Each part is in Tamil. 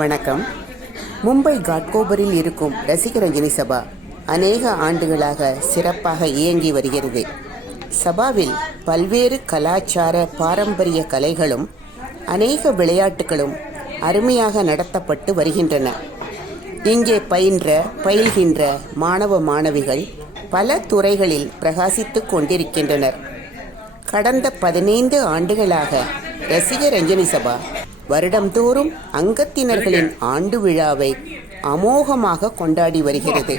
வணக்கம். மும்பை காட்கோபரில் இருக்கும் ரசிகரஞ்சனி சபா அநேக ஆண்டுகளாக சிறப்பாக இயங்கி வருகிறது. சபாவில் பல்வேறு கலாச்சார பாரம்பரிய கலைகளும் அநேக விளையாட்டுகளும் அருமையாக நடத்தப்பட்டு வருகின்றன. இங்கே பயில்கின்ற மாணவ மாணவிகள் பல துறைகளில் பிரகாசித்துக் கொண்டிருக்கின்றனர். கடந்த 15 ஆண்டுகளாக ரசிகரஞ்சனி சபா வருடந்தோறும் அங்கத்தினர்களின் ஆண்டு விழாவை அமோகமாக கொண்டாடி வருகிறது.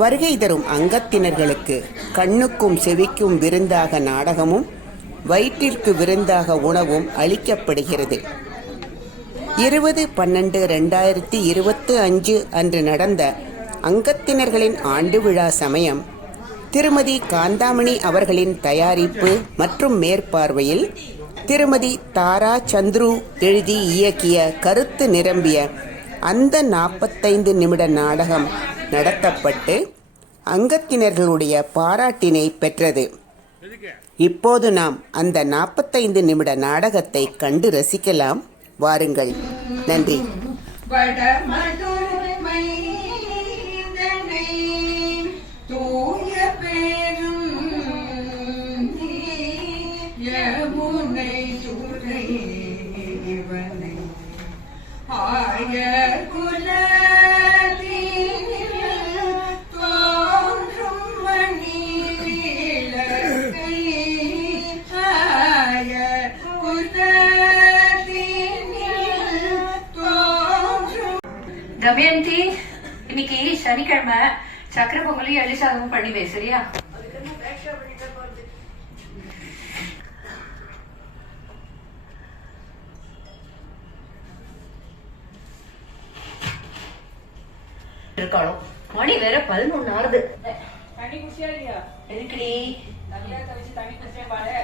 வருகை தரும் அங்கத்தினர்களுக்கு கண்ணுக்கும் செவிக்கும் விருந்தாக நாடகமும் வயிற்றிற்கு விருந்தாக உணவும் அளிக்கப்படுகிறது. 20/12/2025 அன்று நடந்த அங்கத்தினர்களின் ஆண்டு விழா சமயம் திருமதி காந்தாமணி அவர்களின் தயாரிப்பு மற்றும் மேற்பார்வையில் திருமதி தாரா சந்துரு எழுதி இயக்கிய கருத்து நிரம்பிய அந்த 45 நிமிட நாடகம் நடத்தப்பட்டு அங்கத்தினர்களுடைய பாராட்டினை பெற்றது. இப்போது நாம் அந்த 45 நிமிட நாடகத்தை கண்டு ரசிக்கலாம். வாருங்கள். நன்றி. தமயந்தி, இன்னைக்கு சனிக்கிழமை சக்கரை பொங்கலையும் எள்ளி சாதமும் பண்ணிவே, சரியா? இருக்காளோ மணி வேற 11 ஆகுது. தண்ணி குடிச்சியா இல்லையா? எதுக்குடி தண்ணியா தவிச்சு தண்ணி குடிச்சே பாரு.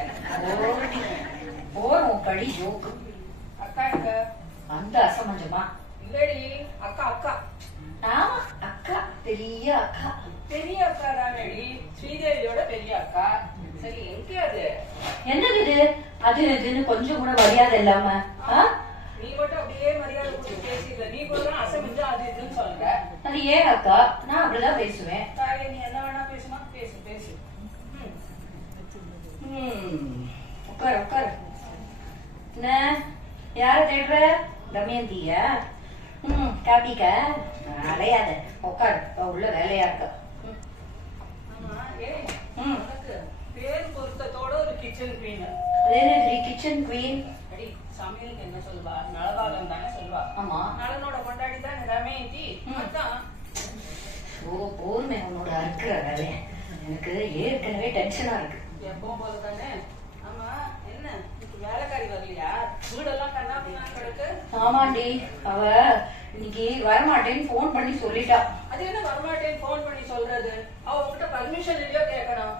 போறோம் படி ஜோக்கு. அக்கா எங்க? அந்த அசமஞ்சமா இல்லடி, அக்கா அக்கா. ஆமா அக்கா, பெரிய அக்கா. பெரிய அக்கா தானடி, ஸ்ரீதேவியோட பெரிய அக்கா. சரி, எங்க அது? என்னது இது? அது இதுன்னு கொஞ்சம் கூட மரியாதை இல்லாம நீ மட்டும் அப்படியே மரியாதை கொடுத்து பேசிக்கல. நீ கூட அசமிஞ்சா அது இதுன்னு சொல்ற. அது ஏன் அக்கா? நான் அப்படிதான் பேசுவேன். நீ என்ன வேணா பேசுமா? பேசு பேசு. உட்கார் உட்கார். என்ன யார தேடுற? தமயந்திய? காப்பிக்க அலையாத, உட்கார். உள்ள வேலையா இருக்க. பேர் பொருத்தத்தோட ஒரு கிச்சன் குவீன். அதே கிச்சன் குவீன். அடி, சமையலுக்கு என்ன சொல்வா? நலபாகம் தானே சொல்வா. ஆமா, நலனோட கொண்டாடி தான் தமயந்தி. ஓ போர்மே உன்னோட இருக்கிற வேலைய. எனக்கு ஏற்கனவே டென்ஷனா இருக்கு. எப்பவும் போல தானே. ஆமா, என்ன வேலைக்காரி வரலையா? வீடெல்லாம் கண்ணாபின்னா கிடக்கு. ஆமாண்டி, அவ இன்னைக்கு வரமாட்டேன்னு போன் பண்ணி சொல்லிட்டா. அது என்ன வரமாட்டேன்னு போன் பண்ணி சொல்றது? அவ உங்ககிட்ட பர்மிஷன் இல்லையோ கேட்கணும்.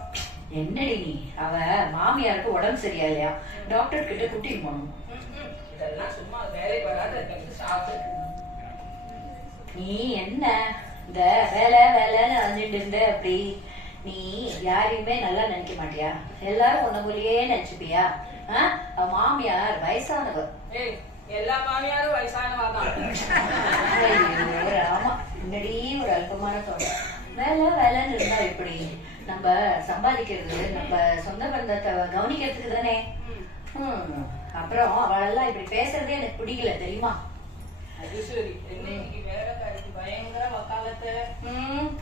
என்னடி நீ? அவ மாமியாருக்கு உடம்பு சரியா இல்லையா, டாக்டர் கிட்ட கூட்டிட்டு போகணும். இதெல்லாம் சும்மா வேலை வராத சாப்பிட்டு. நீ என்ன இந்த வேலை வேலைன்னு அஞ்சுட்டு இருந்த? அப்படி நீ யாரையுமே நல்லா நினைக்க மாட்டியா? எல்லாரும் உன்ன போலியே நினைச்சுப்பியா? மாமியார் வயசானவர். எல்லா மாமியாரும் வயசானவாதான். ஆமா, முன்னாடி ஒரு அல்பமான தோட்டம். வேலை வேலைன்னு இருந்தா எப்படி? நம்ம சம்பாதிக்கிறது நம்ம சொந்த பந்தத்தை கவனிக்கிறதுக்கு தானே. அப்புறம் அவளெல்லாம் இப்படி பேசுறதே எனக்கு பிடிக்கல, தெரியுமா? அது சரி. இன்னைக்கு வேலைக்காரிக்கு பயங்கர வக்காலத்து.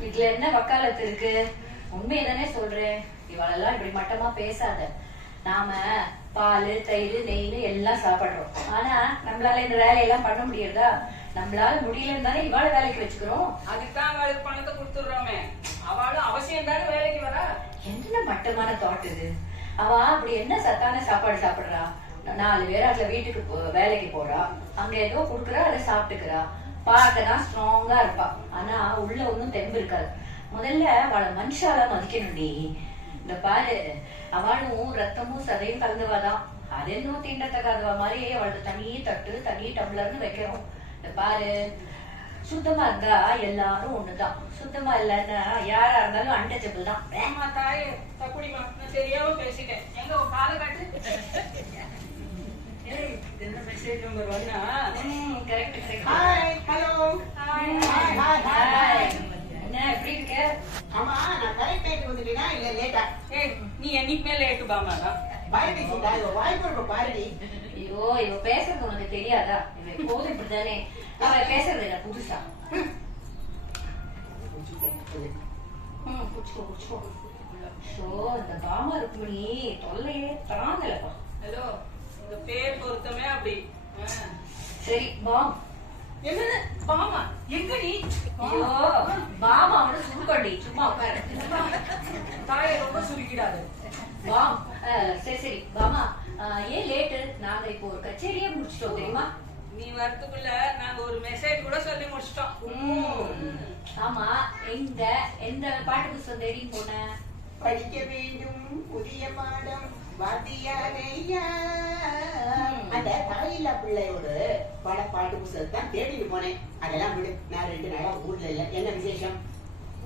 இதுல என்ன வக்காலத்து இருக்கு? உண்மையதானே சொல்றேன். இவளெல்லாம் இப்படி மட்டமா பேசாத. நாம பால் தயிர் நெய்னு எல்லாம் சாப்பிடுறோம். ஆனா நம்மளால இந்த வேலையெல்லாம் பண்ண முடியறதா? நம்மளால முடியலன்னு தானே இவாள வேலைக்கு வச்சுக்கிறோம். அதுக்குதான் அவளுக்கு பணத்தை கொடுத்துடுறோமே. அவளும் அவசியம் தானே வேலைக்கு வரா. என்ன மட்டமான தாட் இது? அவ அப்படி என்ன சத்தான சாப்பாடு சாப்பிடுறா? 4 பேர் அதுல வீட்டுக்கு வேலைக்கு போறா, அங்க ஏதோ குடுக்குறா, அதை சாப்பிட்டுக்கிறா. பார்க்கதான் ஸ்ட்ராங்கா இருப்பா, ஆனா உள்ள ஒன்னும் தெம்பு இருக்காது. முதல்ல அவளை மனுஷால மதிக்கணும்டி. இந்த பாரு, அவளும் ரத்தமும் சதையும் கலந்துவாதான். அது இன்னும் தீண்டத்தக்காதவ மாதிரி அவளுக்கு தனி தட்டு தனி டம்ளர்னு வைக்கிறோம். இந்த பாரு, சுத்தமா இருந்தா எல்லாரும் ஒண்ணுதான், சுத்தமா இல்லன்னா யாரா இருந்தாலும் அன்டச்சபிள் தான். தாயே தப்புடிமா, நான் தெரியாம பேசிட்டேன். எங்க ஒரு காலை காட்டு. என்ன மெசேஜ் நம்பர் வரனா? Correct. correct. Hi hello Hi. Hi hi hi. என்ன எப்படி இருக்க? ஆமா நான் கரெக்ட் டைம் வந்துட்டேனா இல்ல லேட்டா? ஏய் நீ என்னைக்குமே லேட்டு பாமாடா. பாரதி சீதா வாய்ப்பு பாரதி. ஐயோ இவ பேசுறது உனக்கு தெரியாதா? இவ எப்போதும் இப்படிதானே. அவ பேசுறது இல்ல புதுசா. புடிச்சுக்கோ. ஷோ இந்த பாமா இருக்குமணி தொல்லையே தாங்கலப்பா. ஹலோ உங்க பேர் பொருத்தமே அப்படி. சரி பாம். என்னது பாமா? எங்கடி? ஐயோ பாமா அவன சுருக்கடி சும்மா உட்காரு. தாயை ரொம்ப சுருக்கிடாது. பாம் சரி பாமா ஏன் லேட்டு? நாங்க இப்போ ஒரு கச்சேரியே முடிச்சிட்டோம் தெரியுமா? நீ வரதுக்குள்ள நாங்க ஒரு மெசேஜ் கூட சொல்லி முடிச்சிட்டோம். ஆமா எந்த பாட்டு புத்தகம் தேடின்னு போன? படிக்க வேண்டும் புதிய பாடம் வாத்தியாரையா. அந்த தாயில்லா பிள்ளையோட பாட்டு புத்தகத்தை தான் தேடிட்டு போனேன். அதெல்லாம் விடு, நான் 2 நாளா ஊர்ல இல்ல. என்ன விசேஷம்?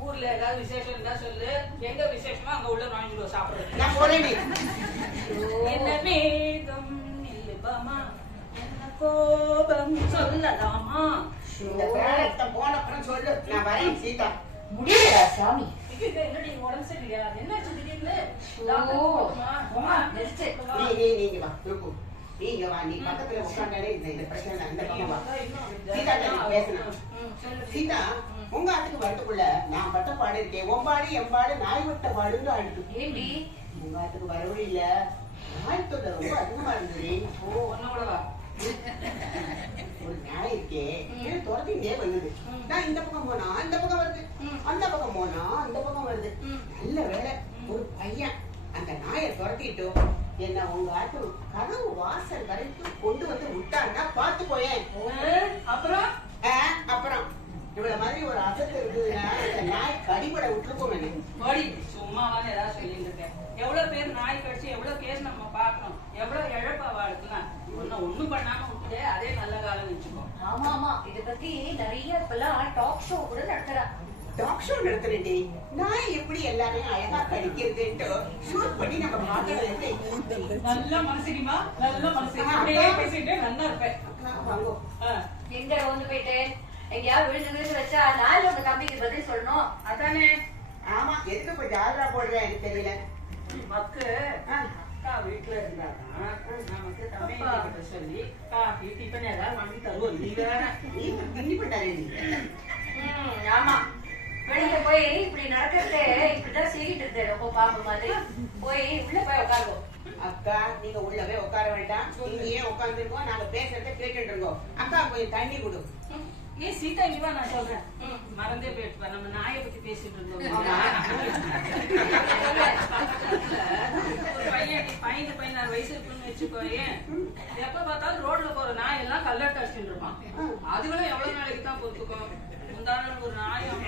ஊர்ல ஏதாவது விசேஷம் இருந்தா சொல்லு. எங்க விசேஷமா அங்க உள்ள வாங்கிடுவோம் சாப்பிடுறது. நான் போறேனே. என்ன மேகம் நில்லுபாமா, என்ன கோபம் சொல்லலாமா. இந்த பிராணத்தை போன அப்புறம் சொல்லு, நான் வரேன் சீதா. முடியலடா சாமி. என்னடி உடம்பு சரியில்லையா? என்னாச்சு திடீர்னு? நீங்க வா இருக்கும். நீங்க வா, நீ பக்கத்துல உட்கார்ந்தாலே இந்த பிரச்சனை அந்த பக்கம் வா. சீதா பேசணும். சீதா உங்க ஆத்துக்கு வரதுக்குள்ள நான் பட்ட பாடு இருக்கேன். ஒம்பாடு எம்பாடு நாய் விட்ட பாடுன்னு ஆடுது. ஏண்டி உங்க ஆத்துக்கு வரவே இல்ல. நாய் தொல்லை ரொம்ப அதிகமா இருந்தது. ஒரு நாய் இருக்கே துரத்திட்டே வந்தது. நான் இந்த பக்கம் போனா அந்த பக்கம் வருது, அந்த பக்கம் போனா அந்த பக்கம் வருது. நல்ல வேலை ஒரு பையன் அந்த நாயை துரத்திட்டு என்ன உங்க ஆத்து கதவு வாசல் வரைக்கும் கொண்டு வந்து விட்டான்னா பாத்து போயேன். அப்புறம் அப்புறம் இவ்வளவு மாதிரி ஒரு அசத்து இருக்குதுன்னா அந்த நாய் கடிபட விட்டுருக்கோம். சும்மாவான்னு ஏதாவது சொல்லிட்டு இருக்கேன். எவ்வளவு பேர் நாய் கடிச்சு எவ்வளவு கேஸ் நம்ம பாக்கணும், எவ்வளவு இழப்பா வாழ்க்கலாம். ஒண்ணும் பண்ணாம விட்டுட்டு அதே நல்ல காலம் வச்சுக்கோ. ஆமா இத பத்தி நிறைய இப்பெல்லாம் டாக் ஷோ கூட நடத்துறா. Talk show நடத்துறேன்டி. நாய் எப்படி எல்லாரையும் அழகா கடிக்கிறதுன்ட்டு ஷூட் பண்ணி நம்ம பாக்கலாம். நல்ல மனசுமா, நல்ல மனசு. அப்படியே பேசிட்டு நல்லா இருப்பேன். எங்க வந்து போயிட்டேன்? எங்கயாவது விழுந்து வச்சா நாலு உங்க தம்பிக்கு பதில் சொல்லணும். அதானே. ஆமா, எதுக்கு இப்ப ஜாலரா போடுறேன் எனக்கு தெரியல. மக்கு அக்கா வீட்டுல இருந்தாங்க. நமக்கு தம்பி சொல்லி காஃபி டிஃபன் ஏதாவது வாங்கி தருவோம். நீ வேற நீ திண்ணி பண்ணாரு. ஆமா வெளியில போய் இப்படி நடக்கிறதே இப்படிதான் செய்யிட்டு இருந்தேன். ரொம்ப பாம்பு மாதிரி போய் உள்ள போய் உட்காருவோம். அக்கா நீங்க உள்ள போய் உட்கார வேண்டாம், இங்கேயே உட்காந்துருக்கோம். நாங்க பேசுறத கேட்டுட்டு இருக்கோம். அக்கா போய் தண்ணி கொடு. ஏன் சீதா இவா நான் சொல்றேன். மறந்தே போயிட்டு நம்ம நாயை பத்தி பேசிட்டு இருந்தோம். ஒரு பையன் 16 வயசு இருக்குன்னு வச்சுக்கோயேன். எப்ப பார்த்தாலும் ரோட்ல போற நாய் எல்லாம் கல்லட்டு அடிச்சுட்டு இருப்பான். அதுகளும் எவ்வளவு நாளைக்கு தான் பொறுத்துக்கும். முந்தான ஒரு நாயம்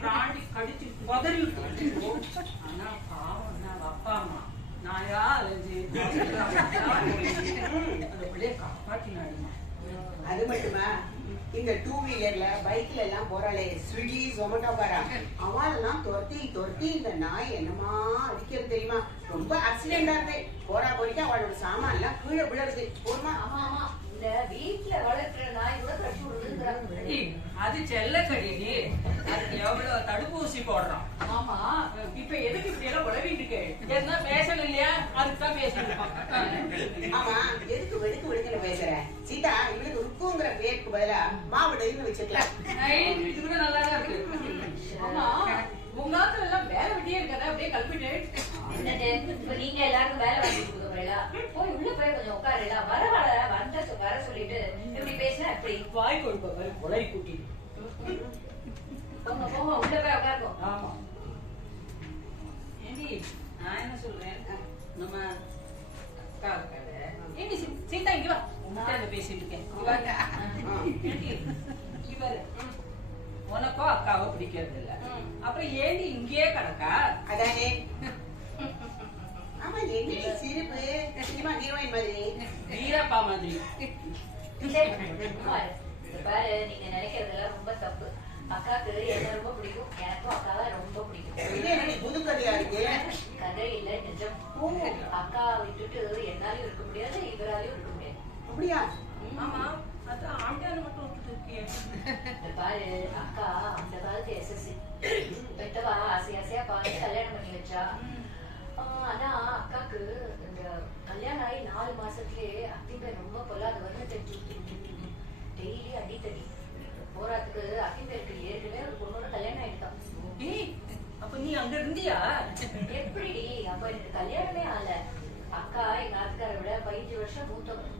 பிராண்டி கடிச்சு உதறி விட்டு. ஆனா பாவம் நான் அப்பா அம்மா நாயா அலைஞ்சு அந்த பிள்ளைய காப்பாற்றினாடிமா. அது மட்டுமா, இந்த 2 வீலர்ல பைக்ல எல்லாம் போறாளே ஸ்விக்கி ஜொமேட்டோ காரா, அவளெல்லாம் துரத்தி இந்த நாய் என்னமா அடிக்கிறது தெரியுமா? ரொம்ப ஆக்சிடென்டா இருக்கு. போறா போறீங்க அவளோட சாமான் எல்லாம் கீழே விழுறது. போமா. ஆமா இந்த வீட்டுல வளர்க்கிற நாய் கூட கட்டி விடுறது. அது செல்ல கடிடி. அதுக்கு எவ்வளவு தடுப்பூசி போடுறோம். ஆமா இப்ப எதுக்கு இப்படி எல்லாம் உழவிட்டு இருக்கு? என்ன பேசணும் இல்லையா? அதுக்குதான் பேசிட்டு இருக்கோம். ஆமா, எதுக்கு வெடுக்கு பேசுற? சீதா இவனுக்கு ருக்குங்கிற பேருக்கு பதிலா மாவட்டம்னு வச்சுக்கலாம். இது கூட நல்லாதான் இருக்கு. ஆமா உங்க ஆத்துல எல்லாம் வேலை வெட்டியே இருக்காத அப்படியே கல்பிட்டு. இப்ப நீங்க எல்லாருக்கும் வேலை வாங்கி கொடுக்குறீங்களா? போய் உள்ள போய் கொஞ்சம் உட்காருல. வர சொல்லிட்டு இப்படி பேசினா எப்படி? வாய் கொடுப்ப கொலை கூட்டி. போங்க உள்ள போய் உட்காருவோம். ஆமா ஏண்டி நான் என்ன சொல்றேன், நம்ம அக்கா இருக்காரு. ஏண்டி சீதா இங்க வா. உங்ககிட்ட பேசிட்டு இருக்கேன். இவரு உனக்கோ அக்காவோ பிடிக்கிறது இல்ல. அப்புறம் ஏண்டி இங்கேயே கிடக்கா? அதானே. ஆமா, என்ன சிரிப்பு சினிமா ஹீரோயின் மாதிரி. வீரப்பா மாதிரி. பாரு, நீங்க நினைக்கிறதெல்லாம் ரொம்ப தப்பு. அக்காக்கு என்ன ரொம்ப பிடிக்கும், எனக்கும் அக்காவை ரொம்ப பிடிக்கும். புது கதையா இருக்கு. கதை இல்ல, நிஜம். அக்கா விட்டுட்டு என்னாலையும் இருக்க முடியாது, இவராலையும் இருக்க முடியாது. அப்படியா? ஆமா, அது ஆண்டியால மட்டும் இந்த பாரு அக்கா அந்த காலத்து எஸ்எஸ்சி பெத்தவா ஆசை ஆசையா பார்த்து கல்யாணம் பண்ணி வச்சா. ஆனா அக்காக்கு இந்த கல்யாணம் ஆகி 4 மாசத்துலயே அத்திம்பேர் ரொம்ப பொல்லாத வந்து தெரிஞ்சு டெய்லி அடித்தடி போராத்துக்கு அத்திம்பேருக்கு ஏற்கனவே ஒரு பொண்ணோட கல்யாணம் ஆயிட்டான். அப்ப நீ அங்க இருந்தியா? எப்படி அப்ப எனக்கு கல்யாணமே ஆகல. அக்கா எங்க ஆத்துக்காரை விட 15 வருஷம் மூத்தவங்க.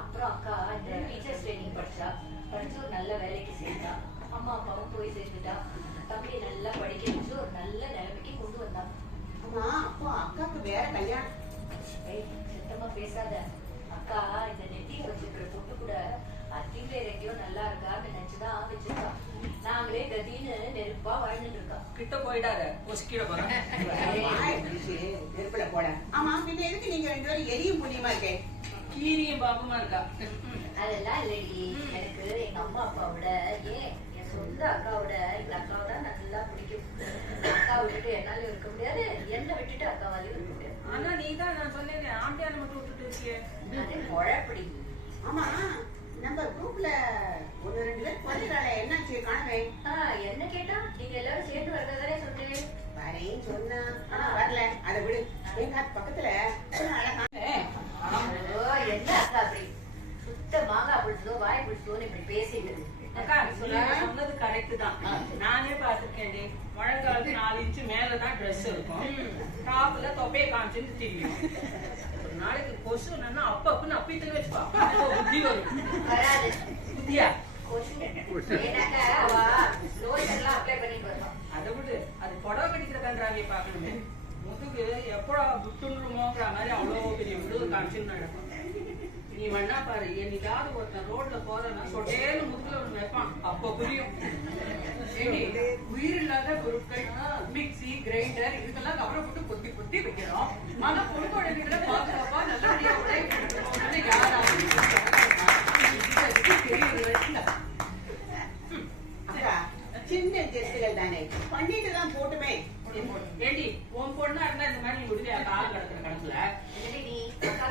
அப்புறம் அக்கா இந்த டீச்சர்ஸ் ட்ரைனிங் படிச்சு ஒரு நல்ல வேலைக்கு சேர்ந்தா. அம்மா அப்பாவும் போய் சேர்ந்துட்டா. தம்பியை நல்லா படிக்க வச்சு ஒரு நல்ல நிலைமைக்கு கொண்டு வந்தா. ஆமா, அப்போ அக்காக்கு வேற கல்யாணம்? சுத்தமா பேசாத. அக்கா இந்த நெத்தியில வச்சிருக்கிற பொண்ணு கூட அத்திம்பேர் எங்கேயோ நல்லா இருக்கான்னு நினைச்சுதான் வச்சிருக்கா. நாங்களே கதின்னு நெருப்பா வாழ்ந்துட்டு இருக்கா. கிட்ட போயிடாத, ஒசிக்கிட போறேன். நெருப்புல போட. ஆமா, பின்ன எதுக்கு நீங்க 2 பேரும் எரியும் புண்ணியமா இருக்கே? கீரியும் பாப்பமா இருக்கா. அதெல்லாம் இல்லடி, எனக்கு எங்க அம்மா அப்பாவோட என் சொந்த அக்காவோட எங்க அக்காவை தான் நல்லா பிடிக்கும். அக்கா விட்டுட்டு என்னால இருக்க முடியாது, என்ன விட்டுட்டு அக்காவாலையும் இருக்க முடியாது. ஆனா நீ தான் நான் சொன்னேன் ஆண்டியான மட்டும் விட்டுட்டு இருக்கியே. அது குழப்படி. ஆமா, நம்ம குரூப்ல 1-2 பேர் குறைஞ்சால என்னாச்சு காணவே? என்ன கேட்டா நீங்க எல்லாரும் சேர்ந்து வரதானே சொன்னேன். வரேன்னு சொன்னா வரல. அதை விடு. எங்க பக்கத்துல அழகா என்ன அக்கா அப்படி சுத்த மாங்காய் பிடிச்சதோ வாய் பிடிச்சதோன்னு இப்படி பேசிட்டு அக்கா சொன்னது கரெக்ட் தான். நானே பாத்துருக்கேன். மழைக்காலத்து 4 இன்ச்சு மேலதான் ட்ரெஸ் இருக்கும். டாப்ல தொப்பையை காமிச்சுன்னு தெரியும். ஒரு நாளைக்கு கொசு என்னன்னா அப்பன்னு அப்பிட்டு வச்சுப்பா. புத்தி வரும். வராது புத்தியா அதை விடு. அது புடவை கட்டிக்கிற கன்றாவியை பாக்கணுமே. முதுகு எப்படா விட்டுருமோங்கிற மாதிரி அவ்வளவு பெரிய விடுதல் காமிச்சுன்னு நடக்கும். நீ வேணா பாரு, என்னைக்காவது ஒருத்தன் ரோட்ல போறேன்னா சொட்டேன்னு முதுகுல ஒண்ணு வைப்பான். அப்ப புரியும். உயிர் இல்லாத பொருட்கள் மிக்சி கிரைண்டர் இதுக்கெல்லாம் கவரை போட்டு கொத்தி கொத்தி வைக்கிறோம். ஆனா பொண்ணு குழந்தைகளை பாதுகாப்பா நல்லபடியா உழைக்கணும் யாராவது அக்கா சின்ன டெஸ்ட்கள் தானே, பண்ணிட்டு தான் போட்டுமே. ஏண்டி உன் பொண்ணா இருந்தா இந்த மாதிரி நீ விடுவியா? கால் கிடக்குற கணக்குல நீ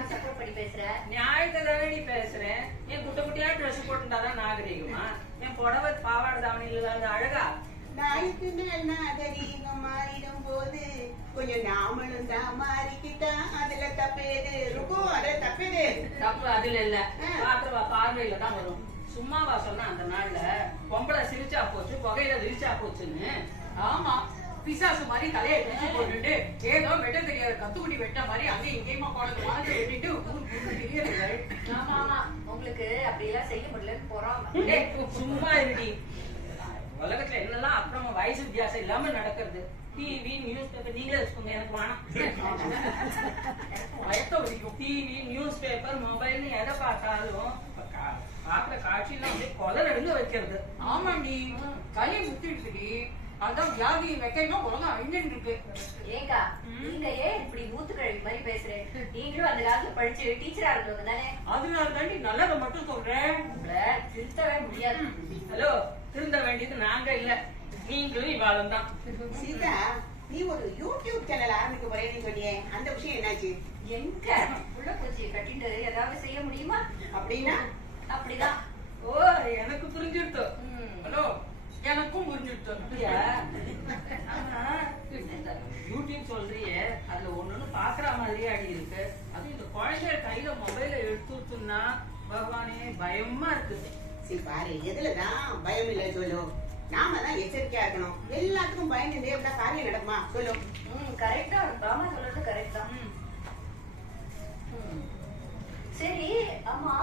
சப்போர்ட் பண்ணி பேசுற. நியாயத்தை தானே நீ பேசுறேன். என் குட்ட குட்டியா ட்ரெஸ் போட்டுருந்தாதான் நாகரீகமா? என் புடவை பாவாடை தாவணியில அந்த அழகா நாளுக்கு நாள் நாகரீகம் மாறிடும் போது கொஞ்சம் நாமளும் தான் மாறிக்கிட்டா அதுல தப்பேது இருக்கும். அதுல தப்பேது தப்பு அதுல இல்ல, பாக்குறவா பார்வையில தான் வரும். சும்மாவா சொன்னா அந்த நாள்ல பொம்பளை சிரிச்சா போச்சு புகையில விரிச்சா போச்சுன்னு. ஆமா, பிசாசு மாதிரி தலையை வச்சு போட்டுட்டு ஏதோ வெட்ட தெரியாத கத்துக்குடி வெட்ட மாதிரி அங்கே இங்கேயுமா குழந்தை மாதிரி வெட்டிட்டு தெரியல. ஆமா ஆமா, உங்களுக்கு அப்படி எல்லாம் செய்ய முடியலன்னு போறோம். சும்மா இருடி. உலகத்துல என்னெல்லாம் அப்புறமா வயசு வித்தியாசம் இல்லாம நடக்கிறது. டிவி நியூஸ் பேப்பர் நீங்களே வச்சுக்கோங்க, எனக்கு வேணாம். வயத்த ஒழிக்கும். டிவி நியூஸ் பேப்பர் மொபைல்னு எதை பார்த்தாலும் பாக்குற காட்சியெல்லாம் அப்படியே கொலை நடுங்க வைக்கிறது. ஆமாண்டி, கையை முத்திடுச்சுடி. அதான் வியாதி வெக்கைமா உலகம் அழிஞ்சுட்டு இருக்கு. ஏங்கா நீங்க ஏன் இப்படி ஊத்துக்கழவி மாதிரி பேசுறேன்? நீங்களும் அந்த காலத்துல படிச்சு டீச்சரா இருந்தவங்க தானே. அதனால தாண்டி நல்லதை மட்டும் சொல்றேன். உங்களை திருத்தவே முடியாது. ஹலோ, திருந்த வேண்டியது நாங்க இல்ல, நீங்களும் இவாளும் தான். சீதா, நீ ஒரு யூடியூப் சேனல் ஆரம்பிக்க போறேன்னு சொன்னியே, அந்த விஷயம் என்னாச்சு? எங்க உள்ள பூச்சியை கட்டிட்டு ஏதாவது செய்ய முடியுமா? அப்படின்னா அப்படிதான். ஓ, எனக்கு புரிஞ்சிருத்து. ஹலோ, எனக்கும் புரிஞ்சுட்டு. யூடியூப் சொல்றியே, அதுல ஒண்ணு பாக்குற மாதிரியே அடி இருக்கு. அது இந்த குழந்தை கையில மொபைல எடுத்துன்னா பகவானே பயமா இருக்குது. சரி பாரு, எதுலதான் பயம் இல்லை சொல்லு. நாம தான் எச்சரிக்கையா இருக்கணும். எல்லாத்துக்கும் பயந்து இருந்தா காரியம் நடக்குமா சொல்லு? கரெக்டா பாமா சொல்றது கரெக்ட் தான். சரி, ஆமா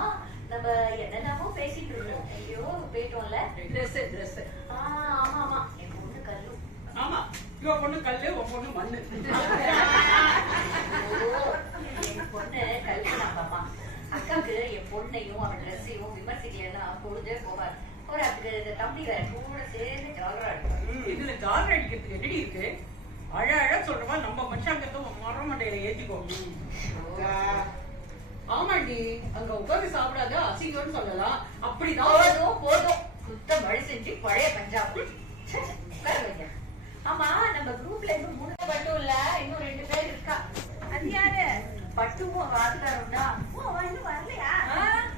நம்ம என்னென்னமோ பேசிட்டு இருக்கோம், எங்கேயோ போயிட்டோம்ல. ட்ரெஸ் ஆமா ஆமா, என் பொண்ணு கல்லு. ஆமா, இவ பொண்ணு கல்லு உன் பொண்ணு மண்ணு. என் பொண்ணு கல்லு தான் பாப்பா. அக்காவுக்கு என் பொண்ணையும் அவன் ட்ரெஸ்ஸையும் விமர்சிக்கலன்னா பொழுதே போவார். அதுக்கு தம்பி வேற கூட சேர்ந்து ஜாலரா அடிப்பாரு. இதுல ஜாலரா அடிக்கிறதுக்கு எப்படி இருக்கு? அழகா சொல்றவா நம்ம மச்சாங்கத்தை மர மண்டையில ஏத்திக்கோங்க. ஆமாண்டி, அங்க உட்காந்து சாப்பிடாத அசிங்கம்னு சொல்லலாம். அப்படிதான் போதும் போதும், சுத்தம் வழி செஞ்சு பழைய பஞ்சாப் உட்கார வைங்க. ஆமா, நம்ம குரூப்ல இருந்து 3 பட்டும் இல்ல, இன்னும் 2 பேர் இருக்கா. அது யாரு? பட்டுவும் வாத்துக்காரம்டா. இன்னும் வரலையா?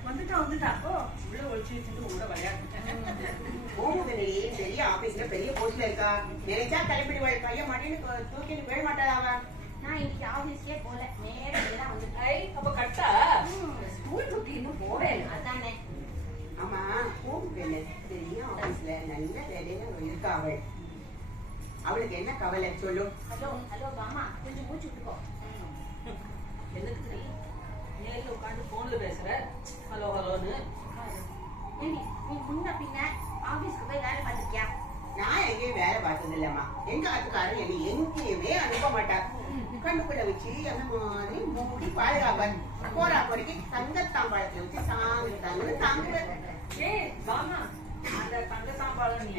வந்துட்டா. ஓ, உள்ள ஒழிச்சு கூட விளையாட்டு. கோமுதனி பெரிய ஆபீஸ்ல பெரிய போஸ்ட்ல இருக்கா. நினைச்சா கிளம்பிடுவாள். பையன் மாட்டேன்னு தூக்கிட்டு போயிட மாட்டாளா அவ? நான் இன்னைக்கு ஆபீஸ்க்கே போல, நேரா தான் வந்துட்டேன். அப்ப கட்டா ஸ்கூல் குட்டி இன்னும் போவே இல்லை. அதானே. ஆமா, கோமுதனி பெரிய ஆபீஸ்ல நல்ல வேலையில இருக்கா அவள். அவளுக்கு என்ன கவலை சொல்லு. ஹலோ ஹலோ பாமா, கொஞ்சம் மூச்சு விட்டுக்கோ. எதுக்கு நீ நேர்ல உட்காந்து போன்ல பேசுற? ஹலோ ஹலோன்னு. ஏண்டி, நீ முன்ன பின்ன ஆபீஸ்க்கு போய் வேலை பார்த்திருக்கியா? நான் எங்கேயும் வேலை பார்த்தது இல்லம்மா. எங்க ஆத்துக்காரன் என்னை எங்கேயுமே அனுப்ப மாட்டார். கண்ணுக்குள்ள வச்சு அந்த மாதிரி மூடி பாதுகாப்பார். போறா போறீங்க தங்கத்தாம்பாளத்துல வச்சு சாங்கிட்டாங்கன்னு தாங்க. ஏய் மாமா, அந்த தங்க சாம்பாளம் நீ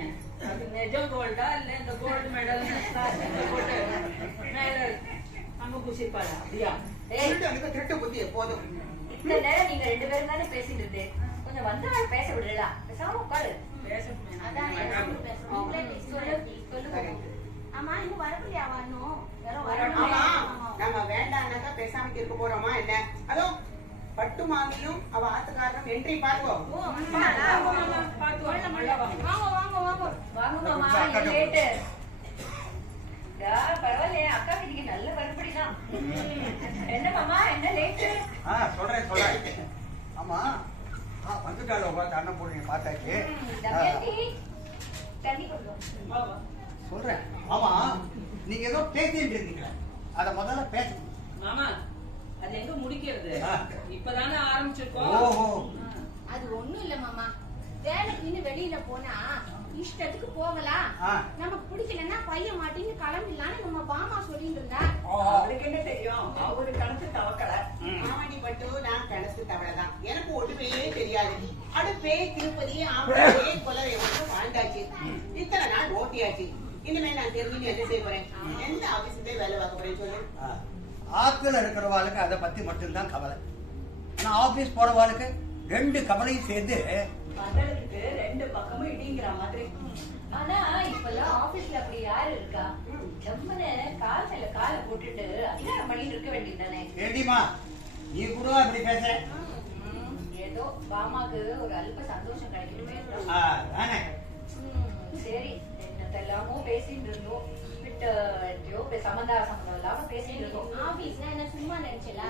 அது நிஜம் கோல்டா இல்ல இந்த கோல்டு மெடல் போட்டு மேல அங்க பூசிப்பாடா? அப்படியா? திருட்டு புத்தி எப்போதும். இந்த நேரம் நீங்க 2 பேரும் தானே பேசிட்டு இருந்தே. கொஞ்சம் வந்தவள் பேச விடலாம். பேசாம உட்காரு. பேசணுமே. அதானே, நானும் பேசுறேன். நீங்களே பேசி சொல்லு. ஆமா, இன்னும் வரலையா? இன்னும் யாரும் வரணும். ஆமா, நம்ம வேண்டாம்னாக்கா பேசாம இருக்க போறோமா என்ன? அதோ பட்டு மாமியும் அவ ஆத்துக்காரனும் என்ட்ரி பாருவோம். ஓ, வந்துட்டாளா? பார்த்து வாங்க, நல்லா வாங்க. வாங்க வாங்க வாங்க. வாங்க மாமா, லேட்டு. பரவாயில்லையே, அக்கா வீட்டுக்கு நல்ல வரும்படிதான். என்ன மாமா, என்ன லேட்டு? சொல்றேன். ஆமா, வந்துட்டாள். உட்காந்து அண்ணன் போடுங்க பார்த்தாச்சு. தண்ணி கொடுக்கும். சொல்றேன். ஆமா, நீங்க ஏதோ பேசிட்டு இருந்தீங்களா? அத முதல்ல பேசணும். மாமா, அது எங்க முடிக்கிறது? இப்பதானே ஆரம்பிச்சிருக்கோம். ஓஹோ, அது ஒண்ணும் இல்ல மாமா. வேலைக்குன்னு வெளியில போனா இஷ்டத்துக்கு போகலாம். நமக்கு பிடிக்கலன்னா பையன் மாட்டின்னு கிளம்பிடலான்னு நம்ம பாமா சொல்லிட்டு இருந்தா. அவளுக்கு என்ன தெரியும்? அவரு கணக்கு தவக்கல. ஆமாடி பட்டு, நான் கணக்கு தவளைதான். எனக்கு ஒண்ணுமே தெரியாது. அடுப்பே திருப்பதி ஆம்பளே கொலவை ஒன்று வாழ்ந்தாச்சு. இத்தனை நாள் ஓட்டியாச்சு. இனிமே நான் தெரிஞ்சு என்ன செய்ய போறேன்? எந்த ஆபீஸ்ல வேலை பார்க்க போறேன் சொல்லு. ஆத்துல இருக்கிறவாளுக்கு அதை பத்தி மட்டும்தான் கவலை. ஆனா ஆபீஸ் போறவாளுக்கு 2 கவலையும் சேர்ந்து மகளுக்கு 2 பக்கமும் இடிங்கிற மாதிரி. ஆனா இப்பெல்லாம் ஆபீஸ்ல அப்படி யாரு இருக்கா? ஜம்முன்னு கால் மேல காலை போட்டுட்டு அதிகாரம் பண்ணிட்டு இருக்க வேண்டியதுதானே? ஏடிமா, நீ கூட அப்படி பேசுற? ஏதோ பாமாக்கு ஒரு அல்ப சந்தோஷம் கிடைக்கணுமே. சரி, என்னத்தெல்லாமோ பேசிட்டு இருந்தோம். சம்பந்தம் இல்லாம பேசிட்டு இருக்கோம். ஆபீஸ்ல என்ன சும்மா நினைச்சல?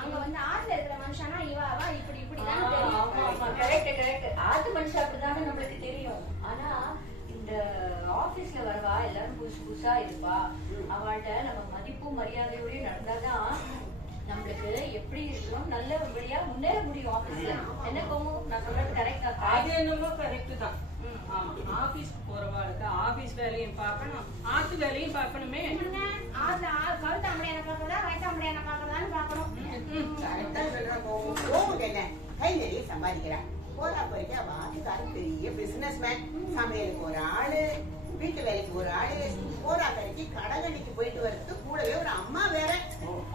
அங்க வந்து ஆத்துல இருக்கிற மனுஷனா இவாவா இப்படி இப்படிதான் கரெக்ட். ஆத்து மனுஷன் அப்படிதானே நம்மளுக்கு தெரியும். ஆனா இந்த ஆபீஸ்ல வரவா எல்லாரும் புதுசா இருப்பா. அவள்கிட்ட நம்ம மதிப்பும் மரியாதையோடய நடந்தாதான் நம்மளுக்கு எப்படி இருக்கணும், நல்லபடியா முன்னேற முடியும் ஆபீஸ்ல. என்ன கோமு, நான் சொல்றது கரெக்டா? அது என்னமோ கரெக்ட் தான். ஆபீஸ்க்கு போறவாளுக்கு ஆபீஸ் வேலையும் பார்க்கணும், ஆத்து வேலையும் பார்க்கணுமே. ஆத்துல கழுத்தாம்படியான பாக்குறதா வயிற்றாம்படியான பாக்குறதான்னு பாக்கணும். கரெக்டா சொல்றேன். போகுது என்ன, கை நிறைய சம்பாதிக்கிறான். போறா போறீங்க அவ ஆத்துக்காரன் பெரிய பிசினஸ் மேன். சமையலுக்கு ஒரு ஆளு, வீட்டு வேலைக்கு ஒரு ஆளு, போறா கடைக்கு கடகடிக்கு போயிட்டு வர்றது கூடவே ஒரு அம்மா வேற.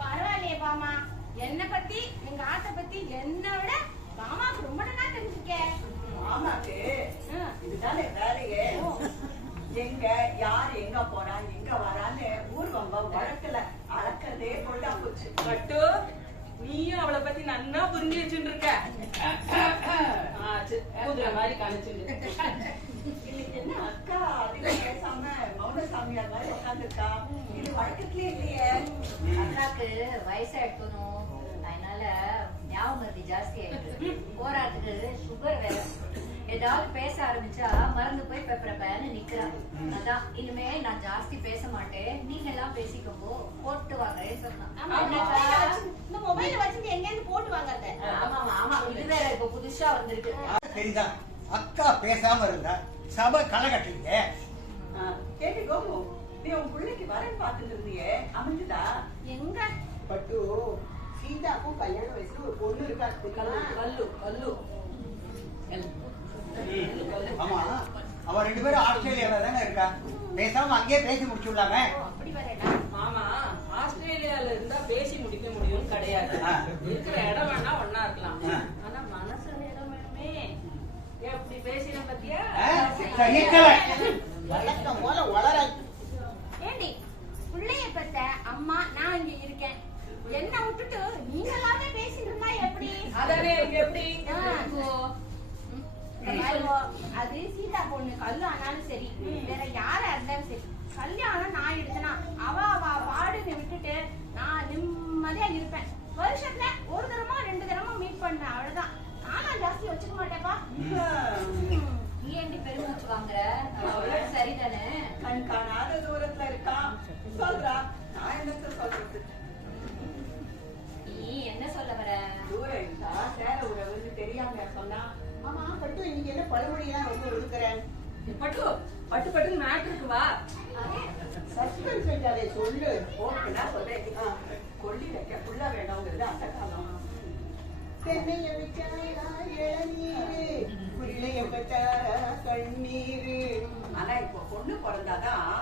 பரவாயில்லையே பாமா, என்ன பத்தி எங்க ஆத்த பத்தி என்ன விட பாமாக்கு ரொம்ப நல்லா தெரிஞ்சுக்க. மாமாக்கு இதுதானே வேலையே. எங்க யார் எங்க போறா எங்க வரான்னு ஊர்வம்ப வழக்குல அளக்கிறதே கொண்டா போச்சு. பட்டு, நீயும் அவளை பத்தி நன்னா புரிஞ்சு வச்சுட்டு இருக்க. குதிரை மாதிரி காணிச்சுட்டு. இன்னைக்கு என்ன அக்கா அதிகம் பேசாம மௌனசாமியார் மாதிரி உட்காந்துருக்கா? இது வழக்கத்திலே இல்லையே. அக்காக்கு வயசா எடுக்கணும், அதனால ஞாபகம் மருதி ஜாஸ்தி ஆயிடுது. போராட்டுக்கு சுகர் வேற. ஏதாவது பேச ஆரம்பிச்சா மறந்து போய் பெப்பரப்பன்னு நிக்கிறாங்க. அதான் இனிமே நான் ஜாஸ்தி பேச மாட்டேன், நீங்க எல்லாம் பேசிக்கோங்க, போட்டு வாங்க சொன்னா. மொபைல வச்சுட்டு எங்க போட்டு வாங்க. ஆமா, இது வேற இப்ப புதுசா வந்திருக்கு. சரிதான், அக்கா பேசாம இருந்தா சபை களை கட்டுறீங்க. கேட்டு கோமு, நீ உன் பிள்ளைக்கு வரன் பார்த்துட்டு இருந்தியே, அமைஞ்சுதா? எங்க பட்டு, சீதாக்கும் கல்யாண வயசுல ஒரு பொண்ணு இருக்கா. கல்லு. ஆமா, அவ 2 பேரும் ஆஸ்திரேலியாவில தானே இருக்கா. பேசாம அங்கேயே பேசி முடிச்சுடலாமே. அப்படி வரேடா. மாமா, ஆஸ்திரேலியால இருந்தா பேசி முடிக்க முடியும்னு கிடையாது. இருக்கிற இடம் வேணா ஒன்னா இருக்கலாம், ஆனா மனசுல இடம் வேணுமே. எப்படி பேசின பத்தியா? வழக்கம் போல வளர. ஏண்டி, பிள்ளைய பெத்த அம்மா நான் இங்க இருக்கேன், என்ன விட்டுட்டு நீங்களாவே பேசிட்டு இருந்தா எப்படி? அதானே எப்படி? அது சீதா பொண்ணு கல்லு ஆனாலும் சரி, வேற யாரா இருந்தாலும் சரி, கல்யாணம் நான் எடுத்தனா அவ பாடுன்னு விட்டுட்டு நான் நிம்மதியா இருப்பேன். வருஷத்துல ஒரு தரமா 2 தரமா மீட் பண்ணேன், அவ்வளவுதான். நானும் ஜாஸ்தி வச்சுக்க மாட்டேப்பா. நீ ஏண்டி பெருமூச்சு வாங்குற? அவ்வளவு சரிதானே? கண் காணாத தூரத்துல இருக்கான் சொல்றா, நான் என்னத்த சொல்றது? நீ என்ன சொல்ல வர? தூரம் இருந்தா சேர உறவுன்னு தெரியாம சொன்னா. ஆமா பட்டு இன்னைக்கு என்ன பழமொழியெல்லாம் ரொம்ப ஒதுக்குறேன். பட்டு பட்டு பட்டு மேட்ருக்கு வா. சஸ்பென்ஸ் வைக்காதே, சொல்லு. ஓகேனா சொல்றேன். கொல்லி வைக்க புள்ள வேணுங்கிறது அந்த காலம். தென்னைய வச்சா இளநீரு, பிள்ளைய வச்சா கண்ணீரு. ஆனா இப்போ பொண்ணு பிறந்தாதான்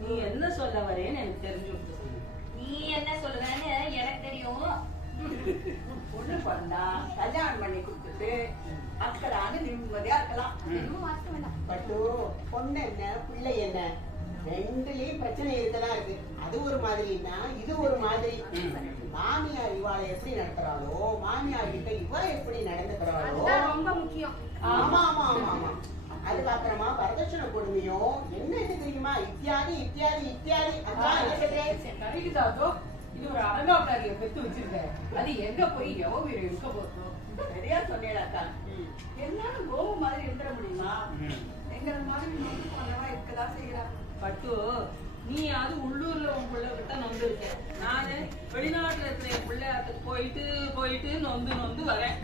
நீ என்ன சொல்ல வரேன்னு எனக்கு தெரிஞ்சு. நீ என்ன சொல்லுவேன்னு எனக்கு தெரியும். பொண்ணு பிறந்தா கல்யாணம் பண்ணி கொடுத்துட்டு அக்கடான்னு நிம்மதியா இருக்கலாம். பட்டு பொண்ணு என்ன பிள்ளை என்ன ரெண்டுலயும் பிரச்சனை இருக்கதான் இருக்கு. அது ஒரு மாதிரின்னா இது ஒரு மாதிரி. மாமியார் இவாளை எப்படி நடத்துறாளோ, மாமியார் கிட்ட இவ எப்படி நடந்துக்கிறாளோ, அதுதான் ரொம்ப முக்கியம். ஆமா ஆமா ஆமா ஆமா. அதுக்கப்புறமா வரதட்சணை கொடுமையும் என்ன இது தெரியுமா, இத்தியாதி இத்தியாதி இத்தியாதி. அதான் என்ன சொல்றேன். கவிதாதோ இது ஒரு அடங்காப்பிளாரிய பெத்து வச்சிருக்கேன். அது எங்க போய் எவ உயிரை இருக்க போறோம்? சரியா சொன்னேடாக்கா. எல்லாரும் கோபு மாதிரி இருந்துட முடியுமா? எங்கிற மாதிரி நொந்து பண்ணவா இருக்கதான் செய்யறா. பட்டு நீயாவது உள்ளூர்ல உன் பிள்ளை கிட்ட நொந்து இருக்க. நானு வெளிநாட்டுல இருக்கிற என் பிள்ளையாத்துக்கு போயிட்டு போயிட்டு நொந்து நொந்து வரேன்.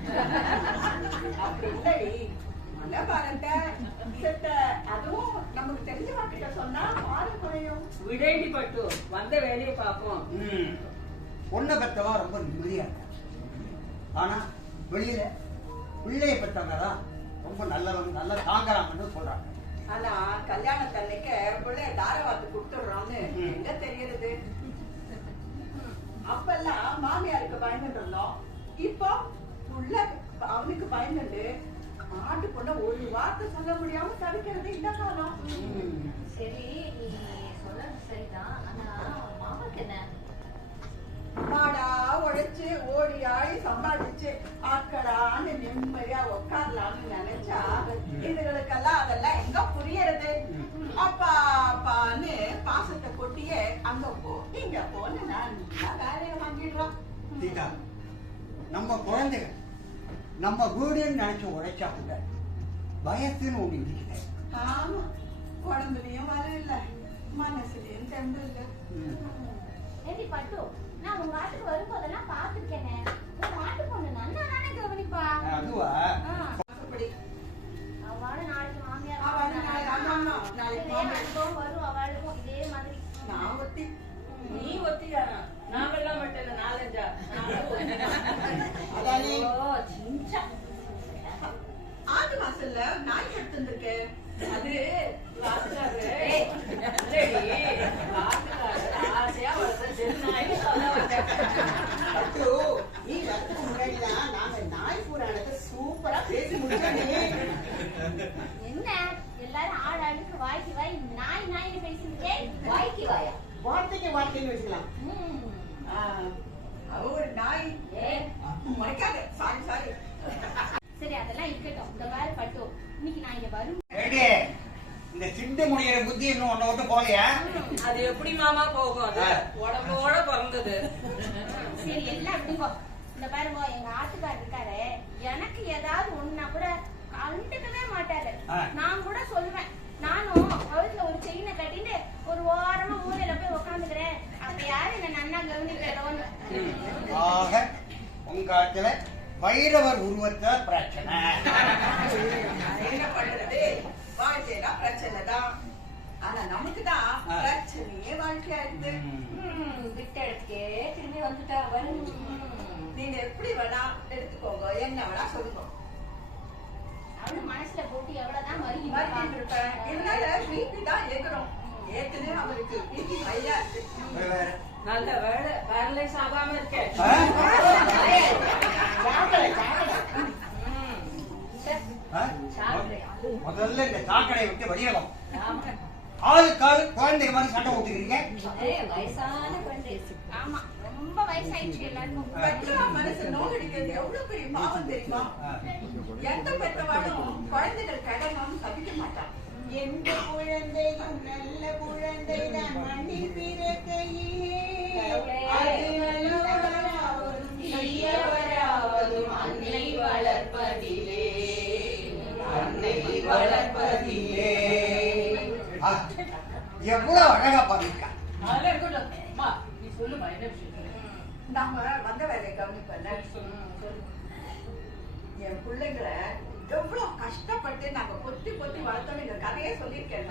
அப்படி இல்லடி, மனபாரண்ட செத்த அதுவும் நமக்கு தெரிஞ்ச வாக்கிட்ட சொன்னா மாறு குறையும். விடைடி பட்டு, வந்த வேலையை பார்ப்போம். பொண்ணை பெற்றவா ரொம்ப நிம்மதியா இருக்கா. ஆனா வெளியில பிள்ளைய பெற்றவங்க தான் ரொம்ப நல்லவங்க, நல்லா தாங்குறாங்கன்னு சொல்றாங்க. ஆனா கல்யாணத்தன்னைக்கு பிள்ளைய தாரவாத்து கொடுத்துடுறோம்னு எங்க தெரியறது? அப்பெல்லாம் மாமியாருக்கு பயந்துட்டு இருந்தோம், இப்போ புள்ள அவனுக்கு பயந்துட்டு மாட்டு பொண்ண ஒரு வார்த்தை சொல்ல முடியாம தடுக்கிறது இந்த காலம். சரி, நீ சொல்றது சரிதான். ஆனா மாமாக்கு என்ன? மாடா உழைச்சு ஓடி ஆடி சம்பாதிச்சு அக்கடான்னு நிம்மதியா உட்காரலாம்னு நினைச்சா இதுகளுக்கெல்லாம் அதெல்லாம் எங்க புரியறது? அப்பா அப்பான்னு பாசத்தை கொட்டியே அங்க போ இங்க போன்னு நல்லா வேலையை வாங்கிடுறோம். சீதா, நம்ம குழந்தைகள் நம்ம வீடுன்னு நினைச்சு உழைச்சா கூட வயசுன்னு ஒண்ணு இருக்குது. ஆமா, உடம்புலயும் வர இல்ல, மனசுலயும் தெம்பு இல்ல. ஏண்டி பட்டு, நான் உங்க ஆட்டுக்கு வரும்போதெல்லாம் பாத்துருக்கேனே, உன் மாட்டு பொண்ணு நன்னா தானே கவனிப்பா. அதுவா? அப்படி அவளு நாளைக்கு மாமியார் அவளு நாளைக்கு ஆமா, ஆமா, நாளைக்கு மாமியார். அனுபவம் வரும் அவளுக்கும் இதே மாதிரி. நான் ஒத்தி நீ ஒத்தியா? நாங்கெல்லாம் மட்டும் இல்ல, 4-5. அதானே ஓ, சிஞ்சா. ஆட்டு வாசல்ல நாய் எடுத்துருக்கேன். அது வாசக்காரு ஆசையா வருது சென்னாய் சொல்ல வந்தேன். பட்டு நீ வரதுக்கு முன்னாடிதான் நாங்க நாய் புராணத்தை சூப்பரா பேசி முடிச்சோம். என்ன எல்லாரும் ஆள் ஆளுக்கு வாய்க்கு வாய் நாய் நாய்னு பேசிருக்கே. வாய்க்கு வாயா? வார்த்தைக்கு வார்த்தைன்னு வச்சுக்கலாம். அவ ஒரு நாய். மறைக்காத, சாரி சாரி. சரி, அதெல்லாம் இருக்கட்டும். இந்த வேலை பட்டு இன்னைக்கு நான் இங்க வரும். ஏடி, இந்த சிண்டு முடிகிற புத்தி இன்னும் ஒன்ன விட்டு போகலையா? அது எப்படி மாமா போகும்? அது உடம்போட பிறந்தது. சரி, எல்லாம் அப்படிங்கோ. இந்த பாருங்க, எங்க ஆட்டுக்காரர் இருக்காரு, எனக்கு ஏதாவது ஒண்ணுனா கூட கண்டுக்கவே மாட்டாரு. நான் கூட சொல்லுவேன், நானும் கழுத்துல ஒரு செயினை கட்டிட்டு ஒரு ஓரமா மூலையில போய் உட்காந்துக்கிறேன், அப்ப யாரு என்ன நன்னா கவனிக்கிறோன்னு. ஆக உங்க ஆத்துல வைரவர் உருவத்தை பிரச்சனை. என்ன பண்றது? வாழ்க்கைனா பிரச்சனை தான். ஆனா நமக்கு தான் பிரச்சனையே வாழ்க்கை ஆயிடுது. விட்ட இடத்துக்கே திரும்பி வந்துட்டா. நீங்க எப்படி வேணா எடுத்துக்கோங்க, என்ன வேணா சொல்லுங்க. அவனு மனசுல போட்டு எவ்வளவுதான் மறுபடியும் வருகி இருப்பேன். இதனால பிபி தான் ஏத்துறோம். ஏத்துனே அவருக்கு பிபி ஹையா இருக்கு. நல்ல வேலை பேரலைஸ் ஆகாம இருக்கேன். முதல்ல இந்த சாக்கடை விட்டு வெளியலாம். ஆளுக்கு ஆளு குழந்தைங்க மாதிரி சண்டை ஊத்திக்கிறீங்க. வயசான குழந்தை. ஆமா ரொம்ப வயசாயிடுச்சு எல்லாருக்கும். பெற்றவா மனசு நோகடிக்கிறது எவ்வளவு பெரிய பாவம் தெரியுமா? எந்த பெற்றவாளும் குழந்தைகள் கடனும் தவிக்க மாட்டான். எந்த குழந்தையும் நல்ல குழந்தைதான் மண்ணில் பிறக்கையிலே அது நல்லவராவதும் தீயவராவதும் அன்னை வளர்ப்பதிலே அன்னை வளர்ப்பதிலே. எவ்வளவு அழகா பாருங்க. அதெல்லாம் இருக்கட்டும். அம்மா, நீ சொல்லுமா என்ன விஷயம் சொல்லு. நாம வந்த வேலையை கவனிப்பேன். என் பிள்ளைங்களை எவ்வளவு கஷ்டப்பட்டு நாங்க பொத்தி பொத்தி வளர்த்தோம். இந்த கதையே சொல்லியிருக்கேன்.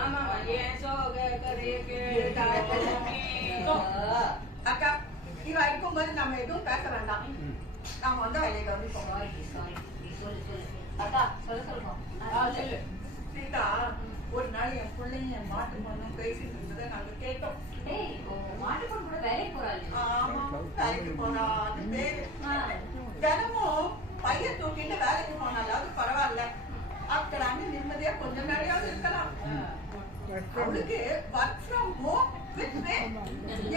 ஆமா ஏன் சோக கதையை கேட்டாலுமே. அக்கா, இவ இருக்கும்போது நம்ம எதுவும் பேச வேண்டாம். நாம வந்த வேலையை கவனிப்போம். அக்கா சொல்லுவோம். சொல்லு. சீதா, ஒரு நாள் என் பிள்ளைங்க என் மாட்டு பொண்ணும் பேசிட்டு இருந்ததை நாங்க கேட்டோம். மாட்டுப்பொண்ணு கூட வேலைக்கு போறாங்க. ஆமா, வேலைக்கு போனா அது பேரு. தினமும் பையன் தூக்கிட்டு வேலைக்கு போனாலாவது பரவாயில்ல, அக்கடாங்க நிம்மதியா கொஞ்ச நாளையாவது இருக்கலாம். அவளுக்கு ஒர்க் ஃப்ரம் ஹோம் வித் பே,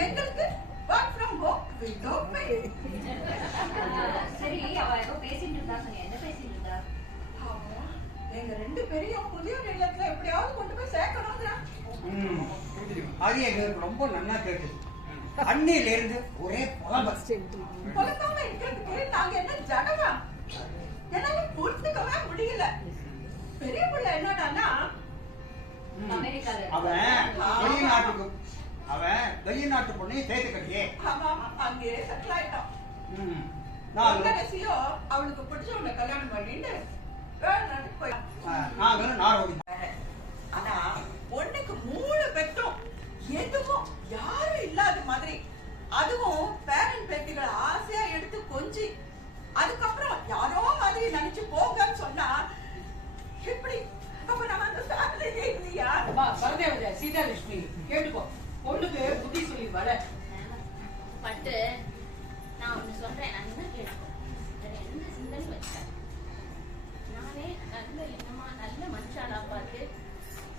எங்களுக்கு ஒர்க் ஃப்ரம் ஹோம் வித்வுட் பே. சரி, அவ ஏதோ பேசிட்டு இருந்தா சொன்னீங்க. என்ன பேசிட்டு இருந்தா? எங்க ரெண்டு பேரையும் புதிய நிலத்துல எப்படியாவது கொண்டு போய் சேர்க்கணும்ங்கிறா. அது எங்களுக்கு ரொம்ப நல்லா கேட்டுது. அன்னையில இருந்து ஒரே புலக்காம இருக்கிறதுக்கு நாங்க என்ன ஜனமா? என்னால புரிஞ்சுக்கவே முடியல. பெரிய பிள்ளை என்னடான்னா, அமெரிக்கால அவன் வெளிநாட்டு பொண்ணையும் சேர்த்து கட்டியே. ஆமா, அங்கே செட்டில் ஆயிட்டான். நாங்களும் அவளுக்கு பிடிச்சவனை கல்யாணம் பண்ணிட்டு வெளிநாட்டுக்கு போய் ஆனா ஒண்ணுக்கு 3 பெற்றோம். எதுவும் யாரும் இல்லாத மாதிரி, அதுவும் பேரன் பேத்திகளை ஆசையா எடுத்து கொஞ்சி அதுக்கப்புறம் யாரோ மாதிரி நினைச்சு போங்கன்னு சொன்னா எப்படி? அப்ப நம்ம அந்த ஃபேமிலியே இல்லையா? பரதேவதை சீதாலட்சுமி கேட்டுக்கோ, பொண்ணுக்கு புத்தி சொல்லி வர பட்டு நான் ஒண்ணு சொல்றேன், நல்லா கேட்டுக்கோ. வேற எந்த சிந்தனையும் வச்சுக்க. நானே நல்ல எண்ணமா நல்ல மனுஷாலா பார்த்து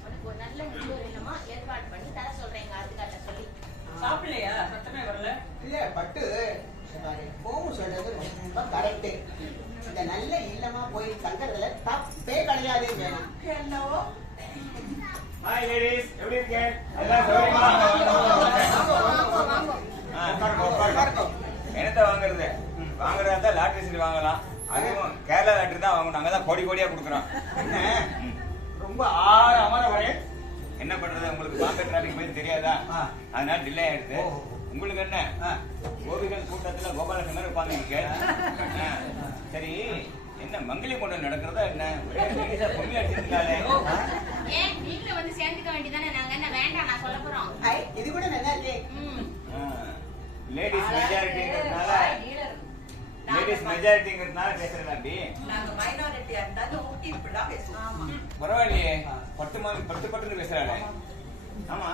உனக்கு ஒரு நல்ல முன்னோர் எண்ணமா ஏற்பாடு பண்ணி தர சொல்றேன். எங்க ஆத்துக்காட்ட சொல்லி. சாப்பிடலையா? சத்தமே வரல. இல்ல பட்டு போகும் சொல்றது ரொம்ப கரெக்ட். இந்த நல்ல இல்லமா போய் தங்கறதுல தப்பே கிடையாது. ஹலோ, ஹாய் லேடீஸ், எப்படி இருக்கீங்க? எல்லாம் சௌரியமா? என்னத்த வாங்குறது? வாங்குறதா இருந்தா லாட்டரி சீட் வாங்கலாம். அதுவும் கேரளா லாட்டரி தான் வாங்கணும். அங்கதான் கோடி கோடியா கொடுக்குறோம். என்ன ரொம்ப ஆழமான வரைய என்ன பண்றது? உங்களுக்கு பாம்பே டிராபிக் பத்தி தெரியாதா? அதனால டிலே ஆயிடுது. உங்களுக்கு என்ன, கோபிகள் கூட்டத்துல கோபாலகிருஷ்ணன் மாதிரி உட்கார்ந்துருக்கு. சரி, என்ன மங்களி கொண்டு நடக்கிறதா என்ன? பொம்மி அடிச்சிருக்காளே. ஏன் நீங்களும் வந்து சேர்ந்துக்க வேண்டியதானே? நாங்க என்ன வேண்டாம் நான் சொல்ல போறோம். இது கூட நல்லா இருக்கு. லேடிஸ் மெஜாரிட்டிங்கிறதுனால பேசுறேன். அப்படி நாங்க மைனாரிட்டியா இருந்தாலும் இப்படிதான் பேசுவோம். பரவாயில்லையே, பட்டு பட்டுன்னு பேசுறாளே. ஆமா,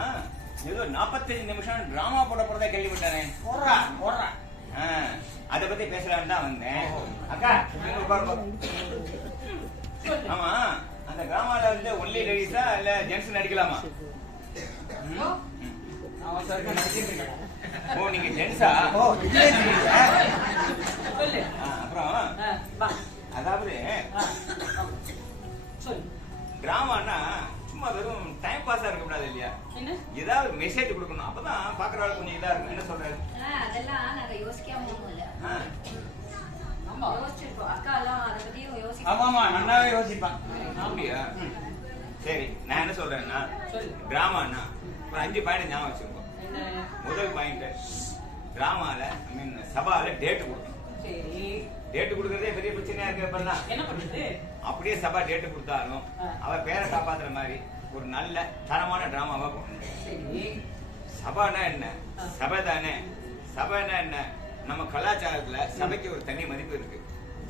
ஏதோ 45 நிமிஷம் டிராமா போட போறதா கேள்விப்பட்டானே. போடுறா அத பத்தி பேசலான்னு தான் வந்தேன். அக்கா ஆமா, அந்த டிராமால வந்து ஒன்லி லேடிஸா இல்ல ஜென்ஸ் நடிக்கலாமா? ஓ, நீங்க ஜென்ஸா? அப்புறம் அதாவது டிராமான்னா சும்மா வெறும் டைம் பாஸா இருக்க கூடாது இல்லையா? ஏதாவது மெசேஜ் கொடுக்கணும். அப்பதான் பாக்குறவங்க கொஞ்சம் இதா இருக்கும். என்ன சொல்றாரு? அதெல்லாம் நாங்க யோசிக்காம இல்ல. யோசிச்சிருக்கோம். அக்கா எல்லாம் அதை பத்தியும் யோசிக்க. ஆமாமா, நல்லாவே யோசிப்பான். அப்படியா? சரி, நான் என்ன சொல்றேன்னா, டிராமான்னா ஒரு 5 பாயிண்ட் ஞாபகம் வச்சுக்கோ. முதல் பாயிண்ட், டிராமால சபால டேட் கொடுக்கணும். டேட் கொடுக்கறதே பெரிய பிரச்சனையா இருக்கு. இப்பெல்லாம் என்ன பண்றது? அப்படியே சபா டேட் கொடுத்தாலும் அவ பேரை காப்பாத்துற மாதிரி ஒரு நல்ல தரமான டிராமாவா போடணும். சபானா என்ன? சபை தானே. சபைனா என்ன? நம்ம கலாச்சாரத்துல சபைக்கு ஒரு தனி மதிப்பு இருக்கு.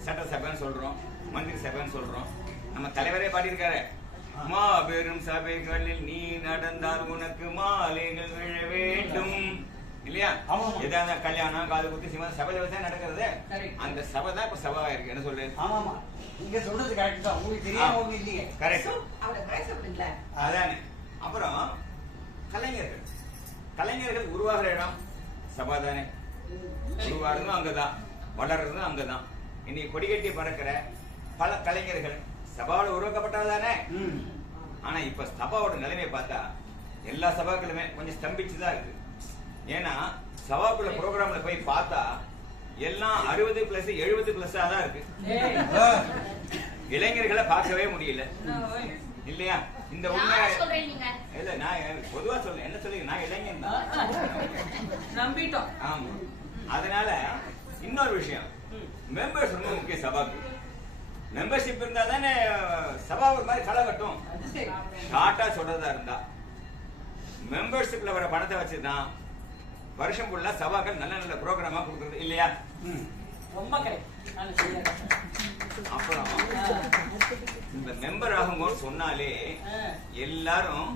சட்ட சபைன்னு சொல்றோம், மந்திரி சபைன்னு சொல்றோம். நம்ம தலைவரே பாடியிருக்காரு, மாபெரும் சபைகளில் நீ நடந்தால் உனக்கு மாலைகள் விழ வேண்டும் இல்லையா? ஏதாவது கல்யாணம், காது குத்தி, சிவன் சபை தான் நடக்கிறது. அந்த சபை தான் இப்ப சபாவா இருக்கு. என்ன சொல்றேன்? நீங்க சொல்றது கரெக்ட் தான். உங்களுக்கு தெரியாம ஒண்ணு இல்லையே. கரெக்ட். அவளை பேச விடுங்களேன். அதானே. அப்புறம் கலைஞர்கள் கலைஞர்கள் உருவாகிற இடம் சபா தானே. உருவாகிறதும் அங்கதான், வளர்றதும் அங்கதான். இன்னைக்கு கொடிகட்டி பறக்கிற பல கலைஞர்கள் சபாவோட உருவாக்கப்பட்டதானே. ஆனா இப்ப சபாவோட நிலைமையை பார்த்தா எல்லா சபாக்களுமே கொஞ்சம் ஸ்தம்பிச்சுதான் இருக்கு. ஏன்னா சபாக்குள்ள ப்ரோக்ராம்ல போய் பார்த்தா எல்லாம் 60+ 70+ தான் இருக்கு. இளைஞர்களை பார்க்கவே முடியல இல்லையா? இந்த உண்மை இல்ல, நான் பொதுவா சொல்ல என்ன சொல்லி நான் இளைஞன் தான் நம்பிட்டோம். ஆமா. அதனால இன்னொரு விஷயம், மெம்பர்ஸ் ரொம்ப முக்கிய சபாக்கு. மெம்பர்ஷிப் இருந்தா தானே சபா ஒரு மாதிரி களை கட்டும். ஷார்ட்டா சொல்றதா இருந்தா மெம்பர்ஷிப்ல வர பணத்தை வச்சுதான் வருஷம் ஃபுல்லா சபாக்கள் நல்ல நல்ல ப்ரோக்ராமா கொடுக்குறது இல்லையா? ரொம்ப கரெக்ட். அப்புறம் இந்த மெம்பர் ஆகும்போது சொன்னாலே எல்லாரும்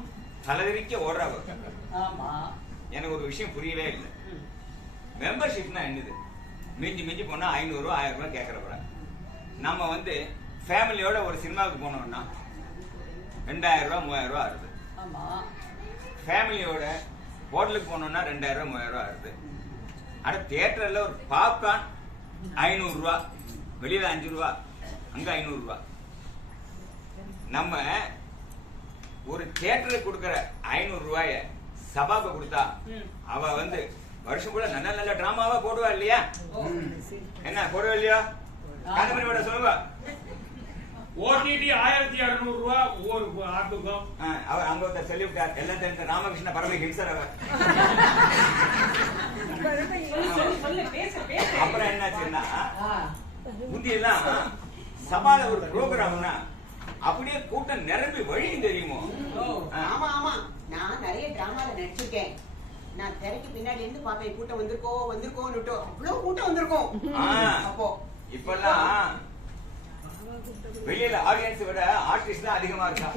தலைவிரிக்க ஓடுறாங்க. ஆமா, எனக்கு ஒரு விஷயம் புரியவே இல்லை. மெம்பர்ஷிப்னா என்னது? மிஞ்சி மிஞ்சி போனா 500 ரூபா 1000 ரூபாய் கேட்கறப்ப நம்ம வந்து ஃபேமிலியோட ஒரு சினிமாவுக்கு போனோம்னா 2000 ரூபா 3000 ரூபா ஆகுது. ஆமா, ஃபேமிலியோட ஹோட்டலுக்கு போனோம்னா 2000 ரூபா 3000 ரூபா ஆகுது. ஆனா தியேட்டர்ல ஒரு பாப்கார்ன் 500 ரூபா, வெளியில 5 ரூபா, அங்க 500 ரூபா. நம்ம ஒரு தியேட்டருக்கு கொடுக்கற 500 ரூபாய சபாக்கு கொடுத்தா அவ வந்து வருஷம் கூட நல்ல நல்ல டிராமாவா போடுவா இல்லையா? என்ன போடுவா இல்லையா? காந்திமணி சொல்லுவா. ஓடிடி 1200 ரூபா ஒவ்வொரு ஆட்டுக்கும். அவர் அங்க ஒருத்தர் சொல்லிவிட்டார், எல்லாம் தெரிஞ்ச ராமகிருஷ்ண பரம ஹிம்சர் அவர். அப்புறம் என்னாச்சுன்னா முந்தியெல்லாம் சபால ஒரு ப்ரோக்ராம்னா அப்படியே கூட்டம் நிரம்பி வழியும் தெரியுமோ? ஆமா ஆமா, நான் நிறைய டிராமால நடிச்சிருக்கேன். நான் திரைக்கு பின்னாடி இருந்து பாப்பேன், கூட்டம் வந்திருக்கோம் அவ்வளவு கூட்டம் வந்திருக்கும். அப்போ இப்பெல்லாம் வெளியில ஆடியன்ஸ் விட ஆர்டிஸ்ட் தான் அதிகமா இருக்கா.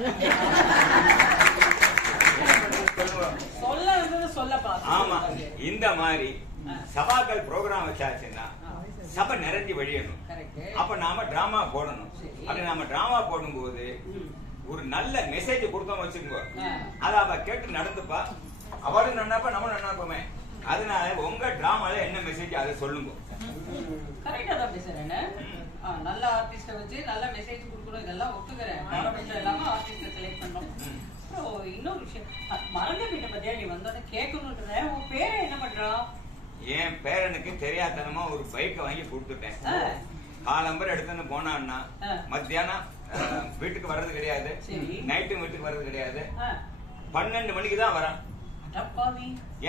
ஆமா, இந்த மாதிரி சபாக்கள் ப்ரோக்ராம் வச்சாச்சுன்னா சபை நிறைஞ்சி வழியணும். அப்ப நாம டிராமா போடணும். அப்படி நாம டிராமா போடும்போது ஒரு நல்ல மெசேஜ் கொடுத்தோம் வச்சுக்கோ, அத அவ கேட்டு நடந்துப்பா, அவளும் நன்னாப்பா நம்மளும் நன்னாப்போமே. அதனால உங்க டிராமால என்ன மெசேஜ் அதை சொல்லுங்க. கரெக்டா தான் பேசுறேன். நல்ல ஆர்டிஸ்ட வச்சு நல்ல மெசேஜ் கொடுக்கணும், இதெல்லாம் ஒத்துக்கிறேன். இல்லாம ஆர்டிஸ்ட செலக்ட் பண்ணணும். அப்புறம் இன்னொரு விஷயம், மறந்த வீட்டை பத்தியா நீ வந்தோட கேட்கணும்ன்ற. உன் பேரை என்ன பண்றான்? என் பேரனுக்கு தெரியாதனமா ஒரு பைக்கை வாங்கி கொடுத்துட்டேன். காலம்பரம் எடுத்துன்னு போனான்னா மத்தியானம் வீட்டுக்கு வர்றது கிடையாது, நைட்டும் வீட்டுக்கு வர்றது கிடையாது. 12 மணிக்கு தான் வரான்.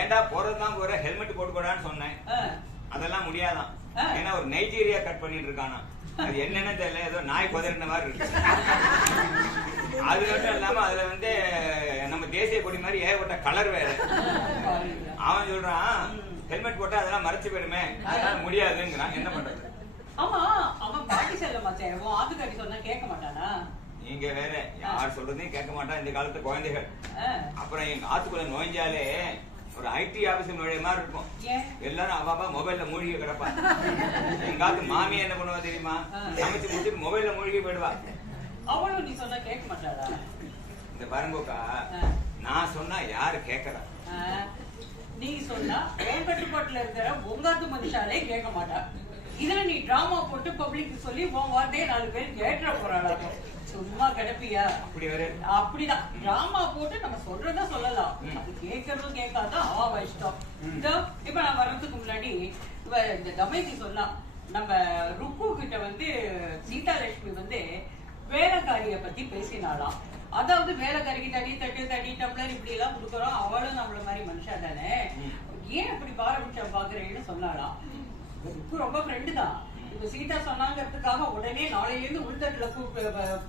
ஏண்டா போறதுதான் போற, ஹெல்மெட் போட்டுக்கூடான்னு சொன்னேன். அதெல்லாம் முடியாதான். ஏன்னா ஒரு நைஜீரியா கட் பண்ணிட்டு இருக்கானா, அது என்னன்னு தெரியல, ஏதோ நாய் கொதறின மாதிரி இருக்கு. அது மட்டும் இல்லாம அதுல வந்து நம்ம தேசிய கொடி மாதிரி ஏகப்பட்ட கலர் வேற. அவன் சொல்றான் ஹெல்மெட் போட்டா அதெல்லாம் மறைச்சு போயிடுமே, அதனால முடியாதுங்கிறான். என்ன பண்றது? ஆமா, அவன் பாட்டி செல்ல மாட்டேன், ஆத்துக்காரி சொன்னா கேட்க மாட்டானா? நீங்க வேற, யார் சொல்றதையும் கேட்க மாட்டான் இந்த காலத்து குழந்தைகள். அப்புறம் எங்க ஆத்துக்குள்ள நுழைஞ்சாலே ஒரு ஐடி ஆபீஸ் நுழைய மாதிரி இருக்கும். எல்லாரும் அவாபா மொபைல்ல மூழ்கி கிடப்பா. எங்க ஆத்து மாமியா என்ன பண்ணுவா தெரியுமா? சமைச்சு முடிச்சுட்டு மொபைல்ல மூழ்கி போயிடுவா. அவளும் நீ சொன்னா கேட்க மாட்டாளா? இந்த பாருங்கக்கா, நான் சொன்னா யாரு கேட்கறா? நீ சொன்னா கட்டுப்பாட்டுல இருக்கிற உங்காத்து மனுஷாலே கேட்க மாட்டா. இதுல நீ டிராமா போட்டு பப்ளிக் சொல்லி உன் வார்த்தையே 4 பேர் கேட்டுற போறாளா? சும்மா கிடப்பியா? அப்படிதான் டிராமா போட்டு நம்ம சொல்றதா சொல்லலாம். அது கேட்கறதும் கேட்காதான் அவ இஷ்டம். இப்ப நான் வர்றதுக்கு முன்னாடி இந்த தமைக்கு சொன்னா, நம்ம ருக்கு கிட்ட வந்து சீதாலட்சுமி வந்து வேலைக்காரிய பத்தி பேசினாலாம். அதாவது வேலைக்காரிக்கு தடி தட்டு தடி டம்ளர் இப்படி எல்லாம் கொடுக்கறோம், அவளும் நம்மள மாதிரி மனுஷா தானே, ஏன் அப்படி பாரபட்சம் பாக்குறேன்னு சொன்னாலாம். ரொம்ப ஃப்ரெண்டு தான். இப்ப சீதா சொன்னாங்கிறதுக்காக உடனே நாளையில இருந்து உள்தட்டுல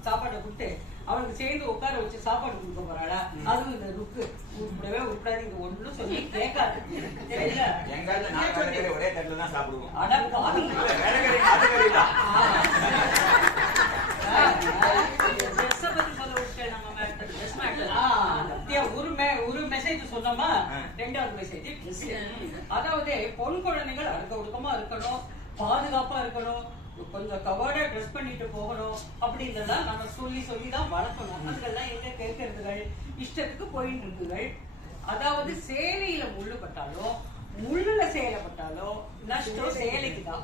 சாப்பாடை கொடுத்து அவனுக்கு சேர்ந்து உட்கார வச்சு சாப்பாடு கொடுக்க போறாளா? அதுவும் இந்த ருக்கு உட்படவே உட்காந்து இது ஒண்ணும் சொல்லி கேட்காது. ஒரே தட்டுல தான் சாப்பிடுவோம். ஒரு மெசேஜ் சொன்னோமா, 2வது மெசேஜ் அதாவது பொன் குழந்தைகள் அடுக்க ஒடுக்கமா இருக்கணும், பாதுகாப்பா இருக்கணும், கொஞ்சம் கவர்டா ட்ரெஸ் பண்ணிட்டு போகணும் அப்படின்றதெல்லாம் நம்ம சொல்லி தான் வளர்க்கணும். அதுக்கெல்லாம் எங்க கேட்கறதுகள், இஷ்டத்துக்கு போயிட்டு இருக்குகள். அதாவது சேலையில முள்ளு பட்டாலும் முள்ளுல சேலைப்பட்டாலும் நஷ்டம் சேலைக்கு தான்.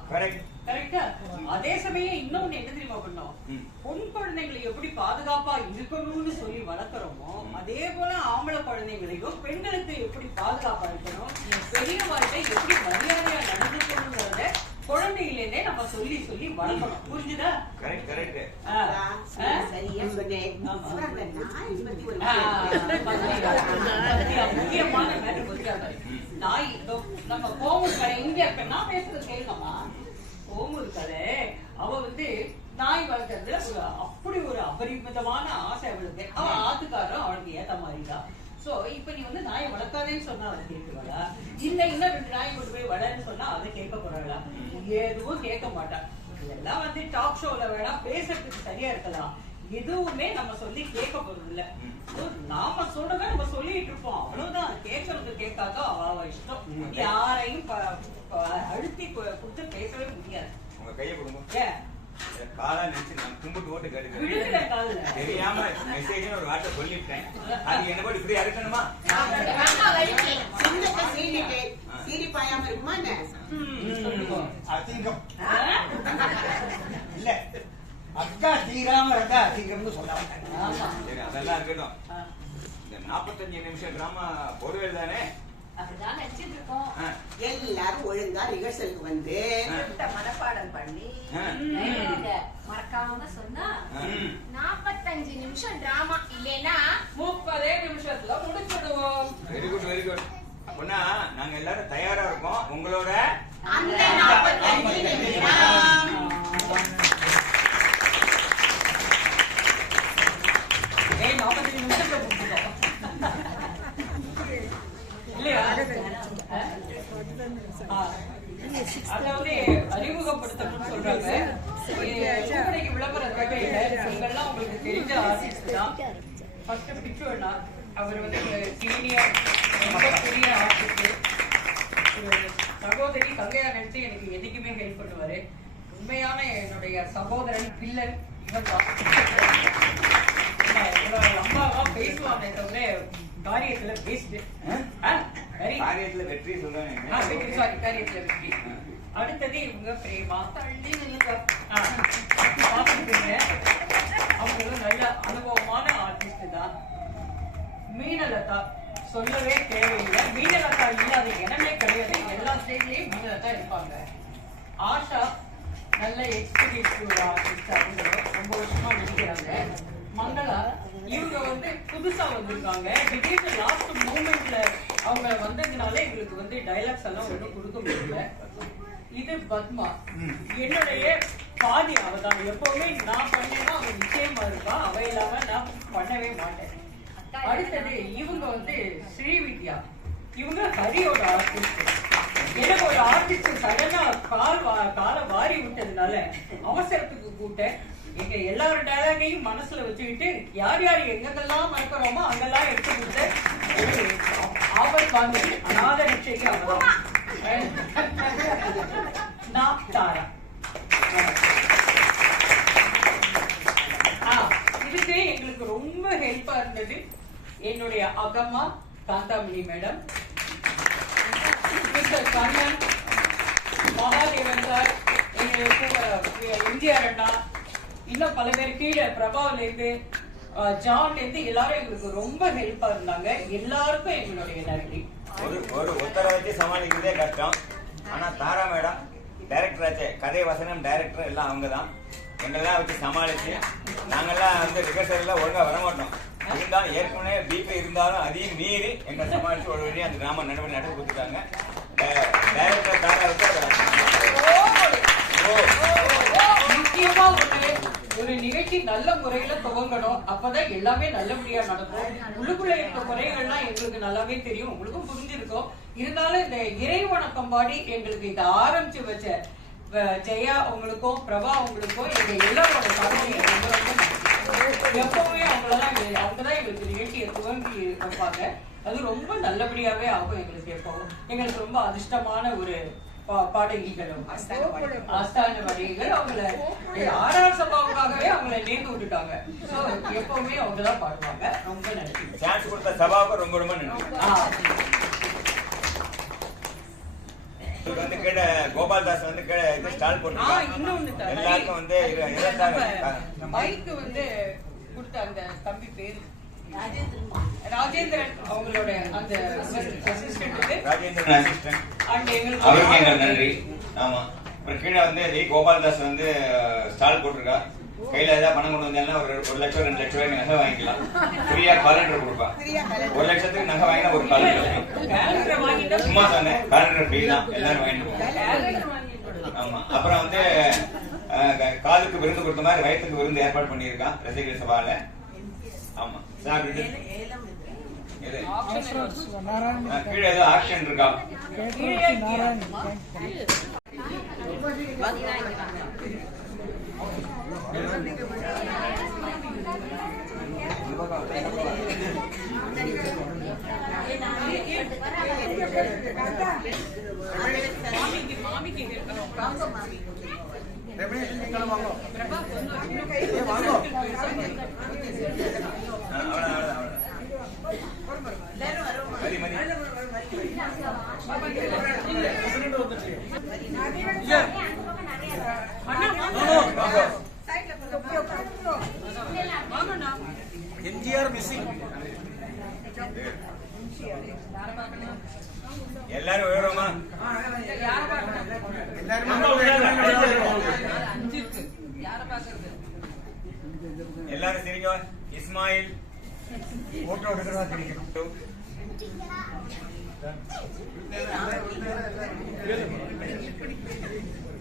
கரெக்டா? அதே சமயம் இன்னொன்னு என்ன தெரியுமா பண்ணோம், பொன் குழந்தைங்களை எப்படி பாதுகாப்பா இருக்கணும்னு சொல்லி வளர்க்கிறோமோ அதே போல ஆம்பளை குழந்தைங்களையும் பெண்களுக்கு எப்படி பாதுகாப்பா இருக்கணும், பெரியவாழ்க்கை எப்படி மரியாதையா நடந்துக்கணுங்கிறத குழந்தையிலேருந்தே நம்ம சொல்லி வளர்க்கணும். புரிஞ்சுதா? முக்கியமான நாய் நம்ம கோமூர் கடை இங்க இருக்க, நான் பேசுறது கேளுங்கம்மா. கோமூர் கடை அவ வந்து நாய் வளர்க்கறதுல அப்படி ஒரு அபரிமிதமான ஆசை அவளுக்கு. அவ ஆத்துக்காரரும் அவளுக்கு ஏத்த மாதிரிதான். சோ இப்ப நீ வந்து நாயை வளர்க்காதேன்னு சொன்னா அதை கேட்குவாளா, இல்ல இன்னும் 2 நாய் கொண்டு போய் வளர்ன்னு சொன்னா அதை கேட்க போறாளா? எதுவும் கேட்க மாட்டா. இதெல்லாம் வந்து டாக் ஷோல வேணா பேசுறதுக்கு சரியா இருக்கலாம், எதுவுமே நம்ம சொல்லி கேட்க போறது இல்ல. நாம சொல்றத நம்ம சொல்லிட்டு இருப்போம், அவ்வளவுதான். கேட்கறது கேட்காத அவ இஷ்டம். யாரையும் அழுத்தி கொடுத்து பேசவே முடியாது. உங்க கையை கொடுங்க. காலா நினைச்சு நான் கும்பிட்டு ஓட்டு கேட்டுக்கிறேன். தெரியாம மெசேஜ்னு ஒரு வார்த்தை சொல்லிட்டேன், அது என்ன போட்டு இப்படி அறுக்கணுமா? சீரி பாயாம இருக்குமா என்ன? அசிங்கம் இல்ல, அக்கா தீராம இருக்கா அசிங்கம்னு சொல்லாம. சரி, அதெல்லாம் இருக்கட்டும். இந்த 45 நிமிஷம் டிராமா போடுவேல் தானே? அப்படிதான் நினைச்சிட்டு இருக்கோம். எல்லாரும் ஒழுங்கா ரிஹர்சலுக்கு வந்து மனப்பாடம் பண்ணி மறக்காம சொன்னா 45 நிமிஷம் டிராமா இல்லைன்னா 30 நிமிஷத்துல முடிச்சுடுவோம். Very good, very good. அப்படின்னா நாங்க எல்லாரும் தயாரா இருக்கோம். உங்களோட அந்த 45 நிமிஷம் அதாவது அறிமுகப்படுத்தணும்னு சொல்றாங்க. விளம்பரத்துக்காக இவங்கெல்லாம் உங்களுக்கு தெரிஞ்ச ஆர்டிஸ்ட் தான். ஃபர்ஸ்ட் பிச்சு அண்ணா, அவர் வந்து சீனியர் ரொம்ப பெரிய ஆர்டிஸ்ட். சகோதரி கங்கையா நினைச்சு எனக்கு எதுக்குமே ஹெல்ப் பண்ணுவாரு. உண்மையான என்னுடைய சகோதரன் பில்லர் இவன் தான். அம்மாவா பேசுவாங்க தவிர காரியத்துல பேஸ்ட், காரியத்துல வெற்றி சொல்றாங்க. காரியத்துல வெற்றி. அடுத்தது இவங்க பிரேமா. அவங்களும் நல்ல அனுபவமான ஆர்டிஸ்ட் தான். மீனலதா சொல்லவே தேவையில்லை. மீனலதா இல்லாத இடமே கிடையாது. எல்லா ஸ்டேட்லயும் மீனலதா இருப்பாங்க. ஆஷா நல்ல எக்ஸ்பீரியன்ஸ் ஆர்டிஸ்ட், அவங்களும் ரொம்ப வருஷமா நடிக்கிறாங்க. மங்களா இவங்க வந்து புதுசா வந்திருக்காங்க. திடீர்னு லாஸ்ட் மூமெண்ட்ல அவங்க வந்ததுனால எங்களுக்கு வந்து டைலாக்ஸ் எல்லாம் ஒன்றும் கொடுக்க முடியல. இது பத்மா, என்னுடைய பாதி அவதான். எப்பவுமே நான் பண்ணேன்னா அவ நிச்சயமா இருப்பா, அவ இல்லாம நான் பண்ணவே மாட்டேன். அடுத்தது இவங்க வந்து ஸ்ரீவித்யா, இவங்க ஹரியோட ஆர்டிஸ்ட். எனக்கு ஒரு ஆர்டிஸ்ட் சடனா காலை வாரி விட்டதுனால அவசரத்துக்கு கூட்ட எங்க எல்லாரும் டயலாகையும் மனசுல வச்சுக்கிட்டு யார் யார் எங்கெல்லாம் மறக்கிறோமோ அங்கெல்லாம் எடுத்து கொடுத்த ஆபத் வாங்க அநாத நிச்சயம் அவதான். நான் தாரா. இதுக்கு எங்களுக்கு ரொம்ப ஹெல்ப்பா இருந்தது என்னுடைய அகம்மா Kanthamani madam, mister Kannan, Mahadevan sir, MGR அண்ணா, இன்னும் பல பேர் கீழே பிரபாவில இருந்து ஜான்ல இருந்து எல்லாரும் எங்களுக்கு ரொம்ப ஹெல்ப்பா இருந்தாங்க. எல்லாருக்கும் எங்களுடைய நன்றி. ஒரு உத்தரவை வச்சு சமாளிக்கிறதே கஷ்டம். ஆனா தாரா மேடம் டைரக்டர் ஆச்சு, கதை வசனம் டைரக்டர் எல்லாம் அவங்க தான். எங்கெல்லாம் வச்சு சமாளிச்சு நாங்கெல்லாம் வந்து ரிஹர்சல் எல்லாம் ஒழுங்கா வரமாட்டோம். இருந்தாலும் ஏற்கனவே பிபி இருந்தாலும் அதையும் மீறி எங்க சமாளிச்சு ஒரு வழியா அந்த டிராமா நடத்தி கொடுத்துட்டாங்க. டைரக்டர் தாராவுக்கு முக்கியமா ஒரு நிகழ்ச்சி நல்ல முறையில துவங்கணும். அப்பதான் எல்லாமே நல்லபடியா நடக்கும். உள்ளுக்குள்ள இருக்க குறைகள்லாம் எங்களுக்கு நல்லாவே தெரியும், உங்களுக்கும் புரிஞ்சிருக்கும். இருந்தாலும் இந்த இறை வணக்கம் பாடி எங்களுக்கு இதை ஆரம்பிச்சு வச்ச ஜெயா உங்களுக்கும் பிரபா உங்களுக்கும் எங்க எல்லாரோட சாதனையை ரொம்ப ரொம்ப எப்பவுமே அவங்கதான் எங்களுக்கு நிகழ்ச்சியை துவங்கி வைப்பாங்க. அது ரொம்ப நல்லபடியாவே ஆகும். எங்களுக்கு எப்பவும் எங்களுக்கு ரொம்ப அதிர்ஷ்டமான ஒரு பாடகிகளும் ஆஸ்தான பாடகிகள் அவங்கள ஆறார் சபாவுக்காகவே அவங்கள நேர்ந்து விட்டுட்டாங்க. So, எப்பவுமே அவங்க தான் பாடுவாங்க. ரொம்ப நன்றி. சான்ஸ் கொடுத்த சபாவுக்கு ரொம்ப ரொம்ப நன்றி. வந்து கீழே கோபால்தாஸ் வந்து கீழே இது ஸ்டால் போட்டுருக்காங்க. எல்லாருக்கும் வந்து மைக்கு வந்து கொடுத்த அந்த தம்பி பேரு ராஜேந்திரன், அவங்களோட அந்த அசிஸ்டன்ட், ராஜேந்திரன் அசிஸ்டன்ட், அவருக்கு எங்க நன்றி. ஆமா, அப்புறம் கீழே வந்து கோபால்தாஸ் வந்து ஸ்டால் போட்டிருக்கா. கையில ஏதாவது பணம் கொண்டு வந்தாலும் ஒரு 1 லட்சம் 2 லட்சம் ரூபாய்க்கு நகை வாங்கிக்கலாம். ஃப்ரீயா காலண்டர் கொடுப்பா. 1 லட்சத்துக்கு நகை வாங்கினா ஒரு காலண்டர். சும்மா சொன்னேன், காலண்டர் ஃப்ரீ தான், எல்லாரும் வாங்கிட்டு போவோம். ஆமா, அப்புறம் வந்து காதுக்கு விருந்து கொடுத்த மாதிரி வயிற்றுக்கு விருந்து ஏற்பாடு பண்ணியிருக்கான் ரசிகர் சபால. ஆமா, சாப்பிட்டு கீழே ஏதோ ஆக்ஷன் இருக்கா? எம்ஜிஆர் மிஸ்ஸிங். எல்லாரும் விவரமா எல்லாரும் சிரிங்க. இஸ்மாயில் போட்டோ எடுக்கிறதா தெரியும்.